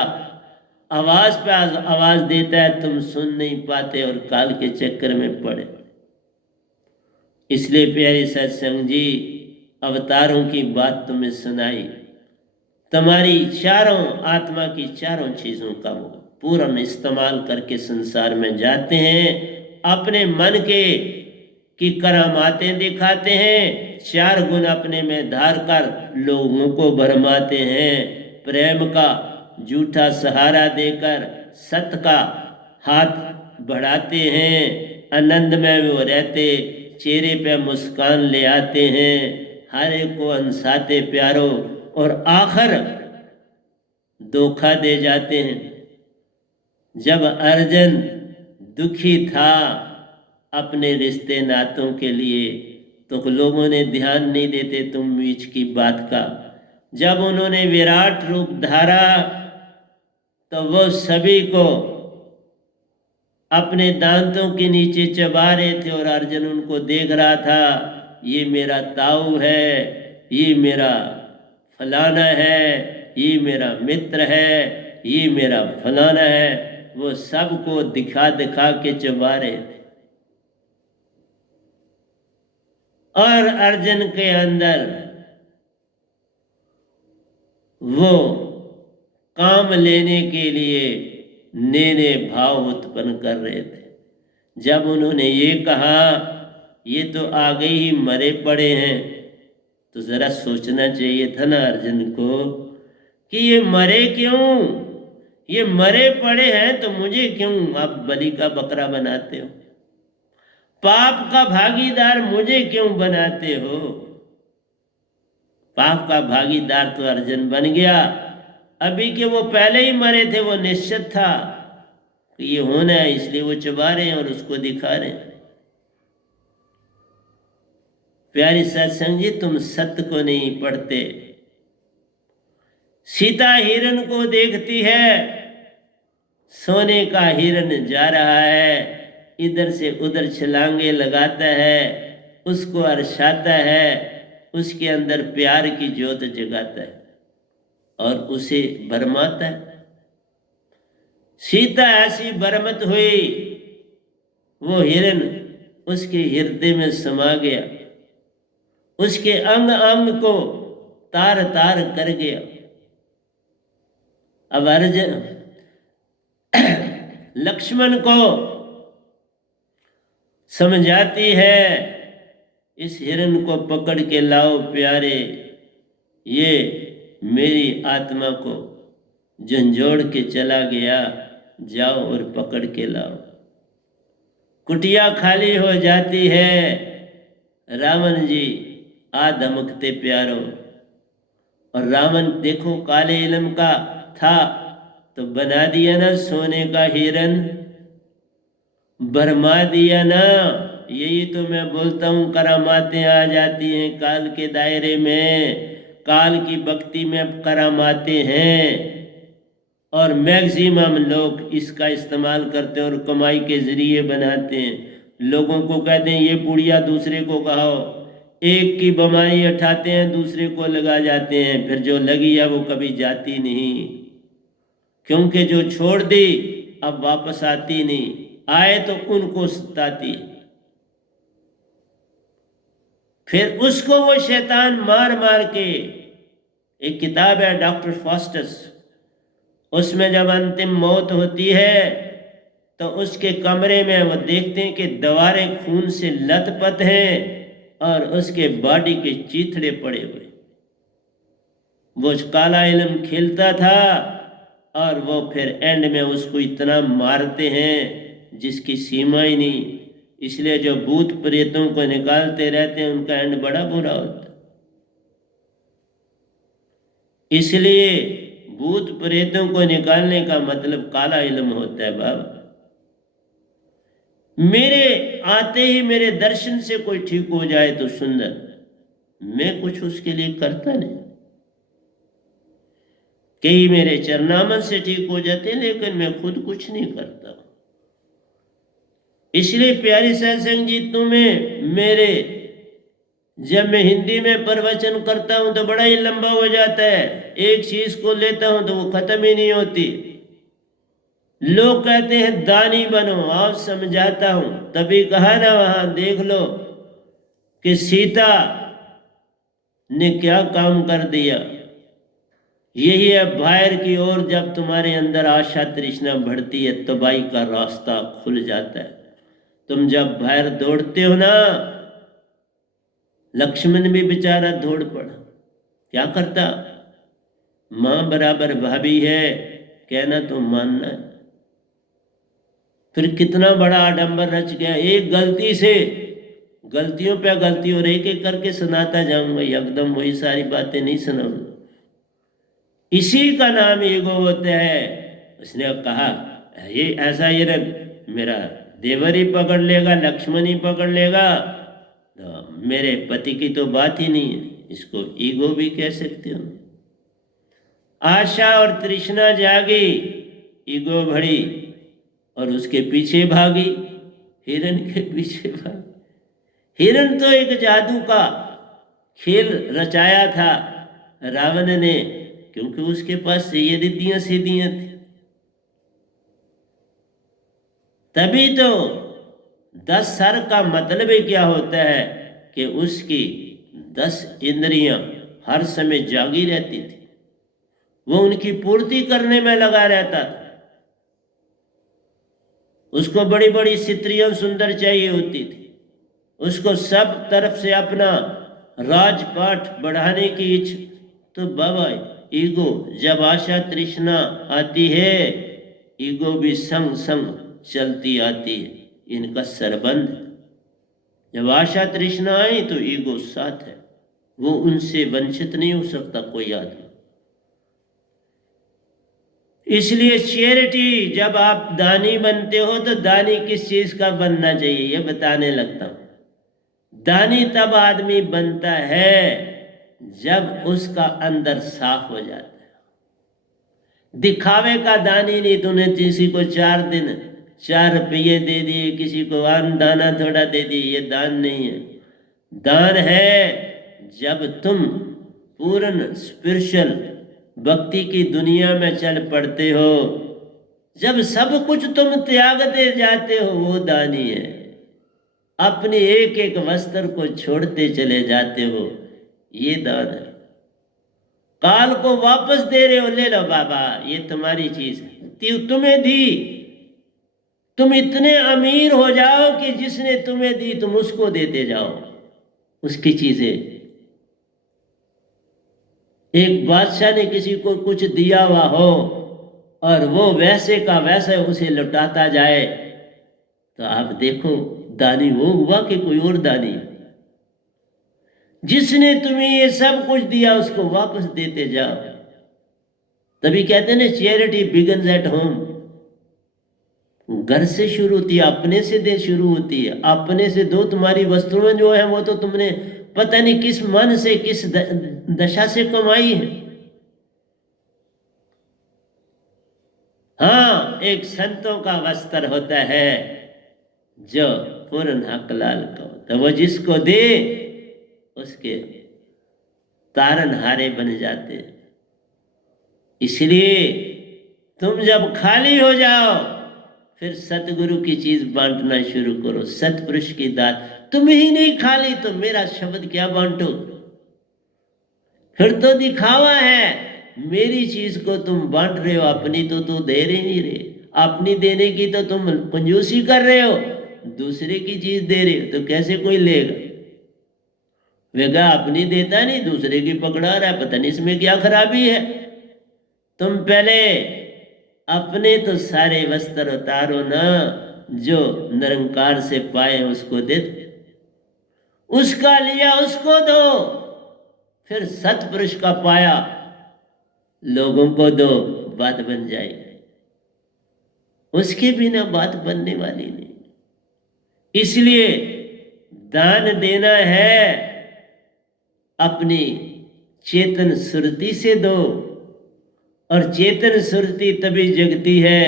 आवाज पे आवाज देता है, तुम सुन नहीं पाते और काल के चक्कर में पड़े। इसलिए प्यारे सत्संग जी, अवतारों की बात तुम्हें सुनाई, तुम्हारी चारों आत्मा की चारों चीज़ों का वो पूर्ण इस्तेमाल करके संसार में जाते हैं, अपने मन के की करामातें दिखाते हैं, चार गुण अपने में धार कर लोगों को भरमाते हैं, प्रेम का झूठा सहारा देकर सत्य का हाथ बढ़ाते हैं, आनंद में वो रहते, चेहरे पे मुस्कान ले आते हैं, हर एक को हंसाते प्यारो, और आखिर धोखा दे जाते हैं। जब अर्जुन दुखी था अपने रिश्ते नातों के लिए तो लोगों ने ध्यान नहीं देते तुम बीच की बात का। जब उन्होंने विराट रूप धारा तो वो सभी को अपने दांतों के नीचे चबा रहे थे, और अर्जुन उनको देख रहा था, ये मेरा ताऊ है, ये मेरा फलाना है, ये मेरा मित्र है, ये मेरा फलाना है, वो सबको दिखा दिखा के चबा रहे थे। और अर्जुन के अंदर वो काम लेने के लिए नेने भाव उत्पन्न कर रहे थे। जब उन्होंने ये कहा ये तो आगे ही मरे पड़े हैं, तो जरा सोचना चाहिए था ना अर्जुन को कि ये मरे क्यों, ये मरे पड़े हैं तो मुझे क्यों आप बलि का बकरा बनाते हो, पाप का भागीदार मुझे क्यों बनाते हो। पाप का भागीदार तो अर्जुन बन गया। अभी के वो पहले ही मरे थे, वो निश्चित था कि ये होना है, इसलिए वो चबा रहे हैं और उसको दिखा रहे हैं। प्यारी सत्संग जी, तुम सत्य को नहीं पढ़ते। सीता हिरण को देखती है, सोने का हिरण जा रहा है, इधर से उधर छलांगे लगाता है, उसको अरसाता है, उसके अंदर प्यार की ज्योत जगाता है और उसे भरमाता है। सीता ऐसी बरमत हुई, वो हिरण उसके हृदय में समा गया, उसके अंग अंग को तार तार कर गया। अब अर्जुन लक्ष्मण को समझाती है, इस हिरण को पकड़ के लाओ प्यारे, ये मेरी आत्मा को झंझोड़ के चला गया, जाओ और पकड़ के लाओ। कुटिया खाली हो जाती है। रावण जी आ धमकते प्यारो, और रावण देखो काले इलम का था तो बना दिया ना सोने का हिरण, भरमा दिया ना। यही तो मैं बोलता हूँ, करामातें आ जाती हैं काल के दायरे में, काल की भक्ति में करामातें हैं और मैक्सिमम लोग इसका इस्तेमाल करते हैं और कमाई के जरिए बनाते हैं। लोगों को कहते हैं ये पुड़िया दूसरे को कहो, एक की बमाई उठाते हैं दूसरे को लगा जाते हैं, फिर जो लगी है वो कभी जाती नहीं, क्योंकि जो छोड़ दी अब वापस आती नहीं, आए तो उनको सताती। फिर उसको वो शैतान मार मार के, एक किताब है डॉक्टर फॉस्टस, उसमें जब अंतिम मौत होती है तो उसके कमरे में वो देखते हैं कि दीवारें खून से लथपथ हैं और उसके बॉडी के चीथड़े पड़े हुए। वो काला इल्म खेलता था और वो फिर एंड में उसको इतना मारते हैं जिसकी सीमा ही नहीं। इसलिए जो भूत प्रेतों को निकालते रहते हैं उनका एंड बड़ा बुरा होता है। इसलिए भूत प्रेतों को निकालने का मतलब काला इल्म होता है बाबा। मेरे आते ही मेरे दर्शन से कोई ठीक हो जाए तो सुंदर, मैं कुछ उसके लिए करता नहीं। कई मेरे चरनामन से ठीक हो जाते लेकिन मैं खुद कुछ नहीं करता। इसलिए प्यारी सत्संग जी, तुम्हें मेरे, जब मैं हिंदी में प्रवचन करता हूं तो बड़ा ही लंबा हो जाता है, एक चीज को लेता हूं तो वो खत्म ही नहीं होती। लोग कहते हैं दानी बनो, आप समझाता हूं। तभी कहा ना वहां देख लो कि सीता ने क्या काम कर दिया। यही है बाहर की ओर, जब तुम्हारे अंदर आशा तृष्णा बढ़ती है तबाही का रास्ता खुल जाता है। तुम जब बाहर दौड़ते हो ना, लक्ष्मण भी बेचारा दौड़ पड़ा, क्या करता, मां बराबर भाभी है, कहना तो मानना है। फिर कितना बड़ा आडंबर रच गया। एक गलती से, गलतियों पे गलती, और एक एक करके सुनाता जाऊंगा, एकदम वही सारी बातें नहीं सुनाऊंगा। इसी का नाम ईगो होता है। उसने कहा ये ऐसा ही मेरा देवर ही पकड़ लेगा, लक्ष्मण ही पकड़ लेगा, तो मेरे पति की तो बात ही नहीं है, इसको ईगो भी कह सकते हो। आशा और तृष्णा जागी, ईगो बढ़ी और उसके पीछे भागी, हिरण के पीछे भागी। हिरण तो एक जादू का खेल रचाया था रावण ने, क्योंकि उसके पास ये रिद्धियां सीधियां थी। तभी तो 10 सर का मतलब ही क्या होता है कि उसकी 10 इंद्रियां हर समय जागी रहती थी, वो उनकी पूर्ति करने में लगा रहता था। उसको बड़ी बड़ी स्त्रियां सुंदर चाहिए होती थी, उसको सब तरफ से अपना राजपाट बढ़ाने की इच्छा। तो बाबा ईगो, जब आशा तृष्णा आती है, ईगो भी संग संग चलती आती है, इनका सरबंध। जब आशा तृष्णा आई तो ईगो साथ है, वो उनसे वंचित नहीं हो सकता कोई आदमी। इसलिए चैरिटी, जब आप दानी बनते हो तो दानी किस चीज का बनना चाहिए ये बताने लगता हूं। दानी तब आदमी बनता है जब उसका अंदर साफ हो जाता है। दिखावे का दानी नहीं। तूने किसी को 4 दिन 4 रुपये दे दिए, किसी को अन्न दाना थोड़ा दे दिए, ये दान नहीं है। दान है जब तुम पूर्ण स्पिरिचुअल भक्ति की दुनिया में चल पड़ते हो, जब सब कुछ तुम त्यागते जाते हो, वो दानी है। अपने एक एक वस्त्र को छोड़ते चले जाते हो, ये दान है। काल को वापस दे रहे हो, ले लो बाबा ये तुम्हारी चीज है, तुम्हें दी। तुम इतने अमीर हो जाओ कि जिसने तुम्हें दी तुम उसको देते जाओ उसकी चीजें। एक बादशाह ने किसी को कुछ दिया हुआ हो और वो वैसे का वैसे उसे लौटाता जाए, तो आप देखो दानी वो हुआ कि कोई और दानी? जिसने तुम्हें ये सब कुछ दिया उसको वापस देते जाओ। तभी कहते हैं ना, चैरिटी बिगिंस एट होम। घर से शुरू होती है, अपने से दे शुरू होती है। अपने से दो। तुम्हारी वस्तुएं जो है वो तो तुमने पता नहीं किस मन से, किस दशा से कमाई है। हाँ, एक संतों का वस्त्र होता है जो पूर्ण हक लाल को, तो वो जिसको दे उसके तारनहारे बन जाते हैं। इसलिए तुम जब खाली हो जाओ फिर सतगुरु की चीज बांटना शुरू करो, सतपुरुष की दात। तुम ही नहीं खाली तो मेरा शब्द क्या बांटो? फिर तो दिखावा है। मेरी चीज को तुम बांट रहे हो, अपनी तो दे रहे नहीं रहे। अपनी देने की तो तुम कंजूसी कर रहे हो, दूसरे की चीज दे रहे हो तो कैसे कोई लेगा? वेगा अपनी देता नहीं, दूसरे की पकड़ा रहा है, पता नहीं इसमें क्या खराबी है। तुम पहले अपने तो सारे वस्त्र उतारो ना, जो निरंकार से पाए उसको दे दो, उसका लिया उसको दो, फिर सतपुरुष का पाया लोगों को दो, बात बन जाएगी। उसके बिना बात बनने वाली नहीं। इसलिए दान देना है अपनी चेतन सुरति से दो, और चेतन सुरति तभी जगती है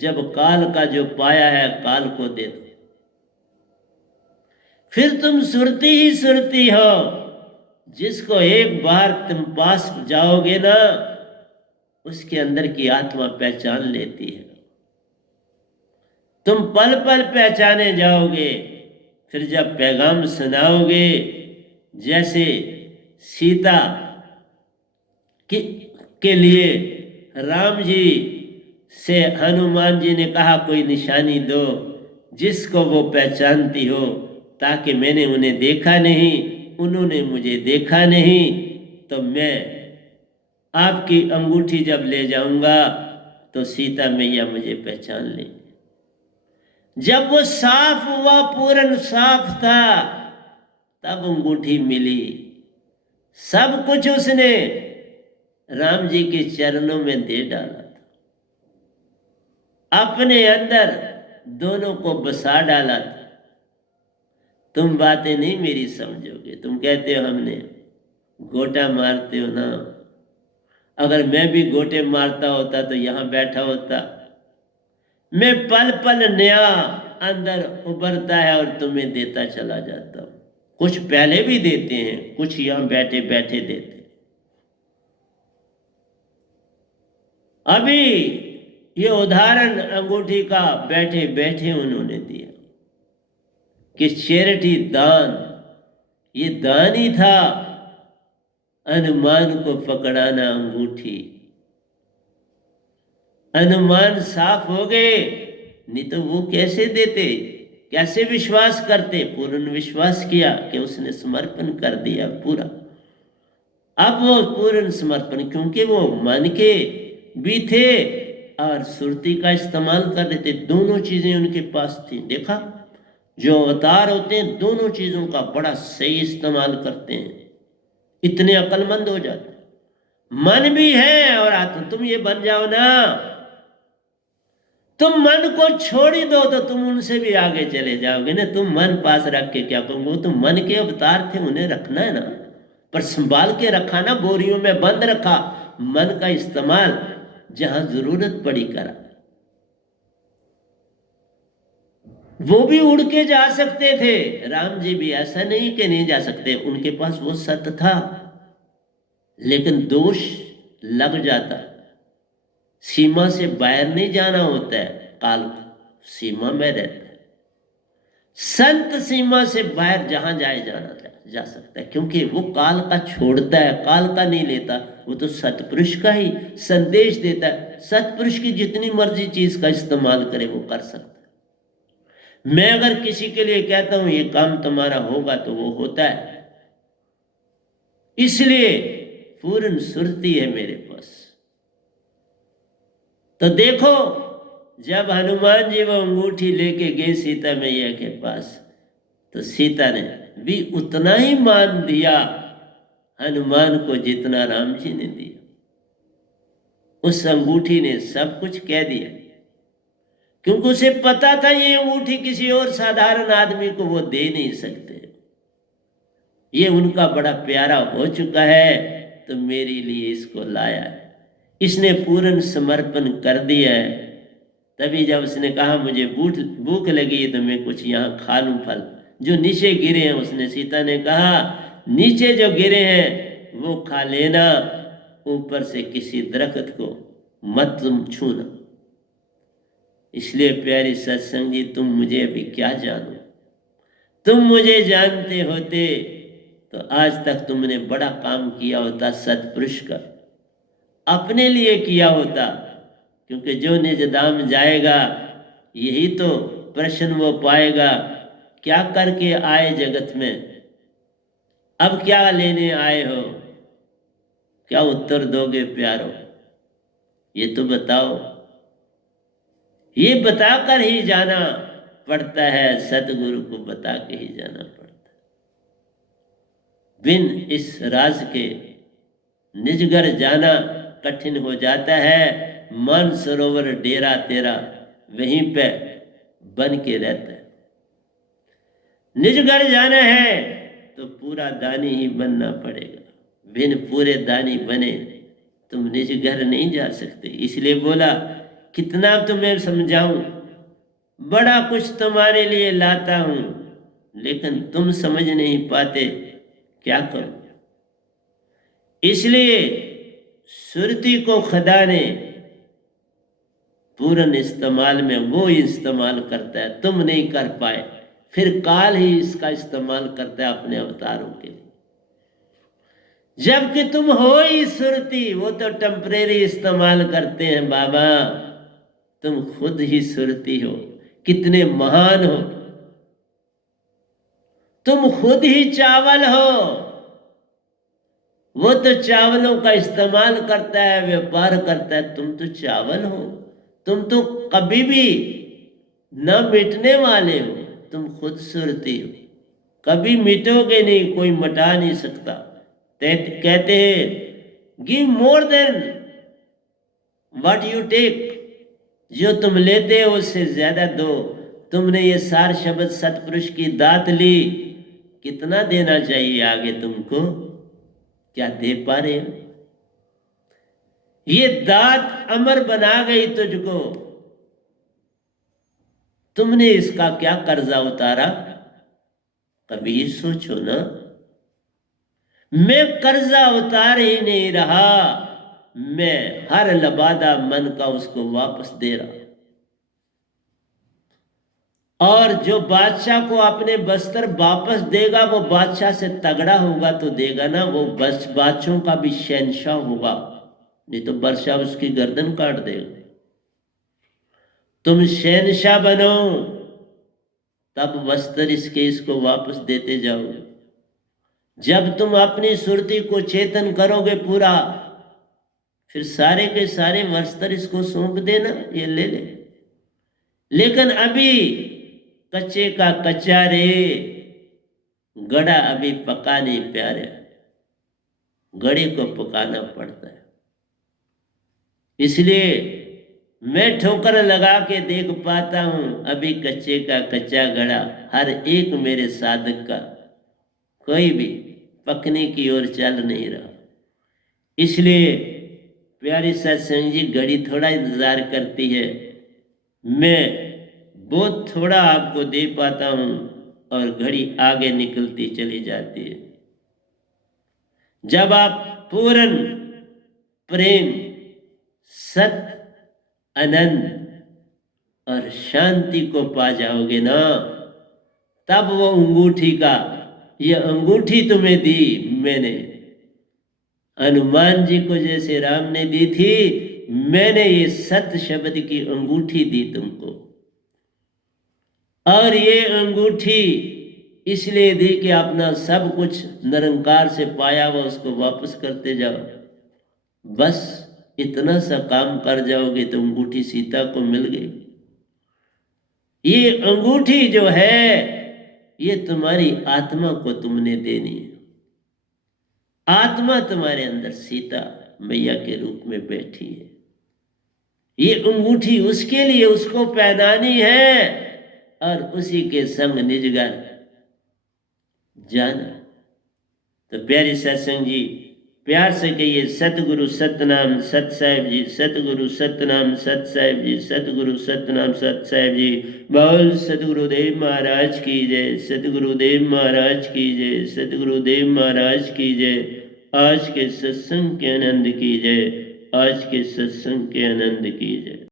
जब काल का जो पाया है काल को दे दो। फिर तुम सुरति ही सुरति हो। जिसको एक बार तुम पास जाओगे ना, उसके अंदर की आत्मा पहचान लेती है। तुम पल पल पहचाने जाओगे। फिर जब पैगाम सुनाओगे, जैसे सीता के लिए राम जी से हनुमान जी ने कहा कोई निशानी दो जिसको वो पहचानती हो, ताकि मैंने उन्हें देखा नहीं, उन्होंने मुझे देखा नहीं, तो मैं आपकी अंगूठी जब ले जाऊंगा तो सीता मैया मुझे पहचान ले। जब वो साफ हुआ, पूर्ण साफ था, तब अंगूठी मिली। सब कुछ उसने राम जी के चरणों में दे डाला था, अपने अंदर दोनों को बसा डाला था। तुम बातें नहीं मेरी समझोगे। तुम कहते हो हमने गोटा मारते हो ना, अगर मैं भी गोटे मारता होता तो यहां बैठा होता। मैं पल पल नया अंदर उभरता है और तुम्हें देता चला जाता हूं। कुछ पहले भी देते हैं, कुछ यहां बैठे बैठे देते। अभी ये उदाहरण अंगूठी का बैठे बैठे उन्होंने दिया कि चैरिटी, दान, ये दान ही था। हनुमान को पकड़ाना अंगूठी, हनुमान साफ हो गए, नहीं तो वो कैसे देते, कैसे विश्वास करते। पूर्ण विश्वास किया कि उसने समर्पण कर दिया पूरा। अब वो पूर्ण समर्पण, क्योंकि वो मन के भी थे और सुरती का इस्तेमाल कर रहे थे, दोनों चीजें उनके पास थी। देखा, जो अवतार होते हैं दोनों चीजों का बड़ा सही इस्तेमाल करते हैं, इतने अक्लमंद हो जाते हैं। मन भी है और आत्मा। तुम ये बन जाओ ना, तुम मन को छोड़ ही दो तो तुम उनसे भी आगे चले जाओगे ना। तुम मन पास रख के क्या करोगे? वो तो मन के अवतार थे, उन्हें रखना है ना, पर संभाल के रखा ना, बोरियों में बंद रखा। मन का इस्तेमाल जहां जरूरत पड़ी करा। वो भी उड़ के जा सकते थे, राम जी भी, ऐसा नहीं कि नहीं जा सकते, उनके पास वो सत्य था, लेकिन दोष लग जाता। सीमा से बाहर नहीं जाना होता है, काल सीमा में रहता है। संत सीमा से बाहर जहां जाए जाना जा सकता है, क्योंकि वो काल का छोड़ता है, काल का नहीं लेता। वो तो सतपुरुष का ही संदेश देता है। सतपुरुष की जितनी मर्जी चीज का इस्तेमाल करे वो कर सकता है। मैं अगर किसी के लिए कहता हूं ये काम तुम्हारा होगा तो वो होता है। इसलिए पूर्ण सुरती है मेरे पास। तो देखो, जब हनुमान जी वो अंगूठी लेके गए सीता मैया के पास, तो सीता ने भी उतना ही मान दिया हनुमान को जितना राम जी ने दिया। उस अंगूठी ने सब कुछ कह दिया, क्योंकि उसे पता था ये अंगूठी किसी और साधारण आदमी को वो दे नहीं सकते। ये उनका बड़ा प्यारा हो चुका है, तो मेरे लिए इसको लाया है। इसने पूर्ण समर्पण कर दिया है। तभी जब उसने कहा मुझे भूख लगी है तो मैं कुछ यहाँ खा लूं फल जो नीचे गिरे हैं, उसने, सीता ने कहा नीचे जो गिरे हैं वो खा लेना, ऊपर से किसी दरख्त को मत तुम छूना। इसलिए प्यारी सत्संग जी, तुम मुझे अभी क्या जानो, तुम मुझे जानते होते तो आज तक तुमने बड़ा काम किया होता सतपुरुष का, अपने लिए किया होता। क्योंकि जो निज धाम जाएगा यही तो प्रश्न वो पाएगा, क्या करके आए जगत में, अब क्या लेने आए हो, क्या उत्तर दोगे प्यारो, ये तो बताओ। ये बताकर ही जाना पड़ता है, सतगुरु को बता के ही जाना पड़ता है। बिन इस राज के निज घर जाना कठिन हो जाता है। मान सरोवर डेरा तेरा वहीं पे बन के रहता है। निज घर जाना है तो पूरा दानी ही बनना पड़ेगा। बिन पूरे दानी बने तुम निज घर नहीं जा सकते। इसलिए बोला कितना तुम्हें समझाऊं, बड़ा कुछ तुम्हारे लिए लाता हूं, लेकिन तुम समझ नहीं पाते, क्या करूं। इसलिए सुरती को खुदा ने पूर्ण इस्तेमाल में वो इस्तेमाल करता है, तुम नहीं कर पाए, फिर काल ही इसका इस्तेमाल करता है अपने अवतारों के लिए। जबकि तुम हो ही सुरती, वो तो टेम्परेरी इस्तेमाल करते हैं बाबा, तुम खुद ही सुरती हो, कितने महान हो। तुम खुद ही चावल हो, वो तो चावलों का इस्तेमाल करता है, व्यापार करता है, तुम तो चावल हो। तुम तो कभी भी न मिटने वाले हो, तुम खुद सुरती हो, कभी मिटोगे नहीं, कोई मिटा नहीं सकता। कहते हैं give more than what you take, जो तुम लेते हो उससे ज्यादा दो। तुमने ये सार शब्द सतपुरुष की दात ली, कितना देना चाहिए आगे तुमको, क्या दे पा रहे हो। ये दात अमर बना गई तुझको, तुमने इसका क्या कर्जा उतारा, कभी सोचो ना। मैं कर्जा उतार ही नहीं रहा, मैं हर लबादा मन का उसको वापस दे रहा। और जो बादशाह को अपने बस्तर वापस देगा वो बादशाह से तगड़ा होगा तो देगा ना, वो बस बादशाहों का भी शहंशाह होगा, नहीं तो बादशाह उसकी गर्दन काट देगा। तुम शहंशाह बनो तब बस्तर इसको वापस देते जाओगे। जब तुम अपनी सुरती को चेतन करोगे पूरा, फिर सारे के सारे बस्तर इसको सौंप देना, ये ले ले। लेकिन अभी कच्चे का कच्चा रे, गड़ा अभी पका नहीं प्यारे, गड़े को पकाना पड़ता है। इसलिए मैं ठोकर लगा के देख पाता हूं, अभी कच्चे का कच्चा गड़ा हर एक मेरे साधक का कोई भी पकने की ओर चल नहीं रहा। इसलिए प्यारी सत्संग जी, घड़ी थोड़ा इंतजार करती है, मैं बहुत थोड़ा आपको दे पाता हूं और घड़ी आगे निकलती चली जाती है। जब आप पूर्ण प्रेम, सत्य, आनंद और शांति को पा जाओगे ना, तब वो अंगूठी का, ये अंगूठी तुम्हें दी मैंने, हनुमान जी को जैसे राम ने दी थी, मैंने ये सत्य शब्द की अंगूठी दी तुमको। और ये अंगूठी इसलिए दी कि अपना सब कुछ निरंकार से पाया हुआ उसको वापस करते जाओ। बस इतना सा काम कर जाओगे तो अंगूठी सीता को मिल गई। ये अंगूठी जो है ये तुम्हारी आत्मा को तुमने देनी है। आत्मा तुम्हारे अंदर सीता मैया के रूप में बैठी है। ये अंगूठी उसके लिए उसको पहनानी है और उसी के संग निज घर जाना। तो प्यारी सत्संग जी, प्यार से कहिए सतगुरु सतनाम सत साहिब जी, सतगुरु सतनाम सत साहिब जी, सतगुरु सतनाम सत साहिब जी। बोल सतगुरुदेव महाराज की जय, सतगुरुदेव महाराज की जय, सतगुरुदेव महाराज की जय। आज के सत्संग के आनंद की जय, आज के सत्संग के आनंद की जय।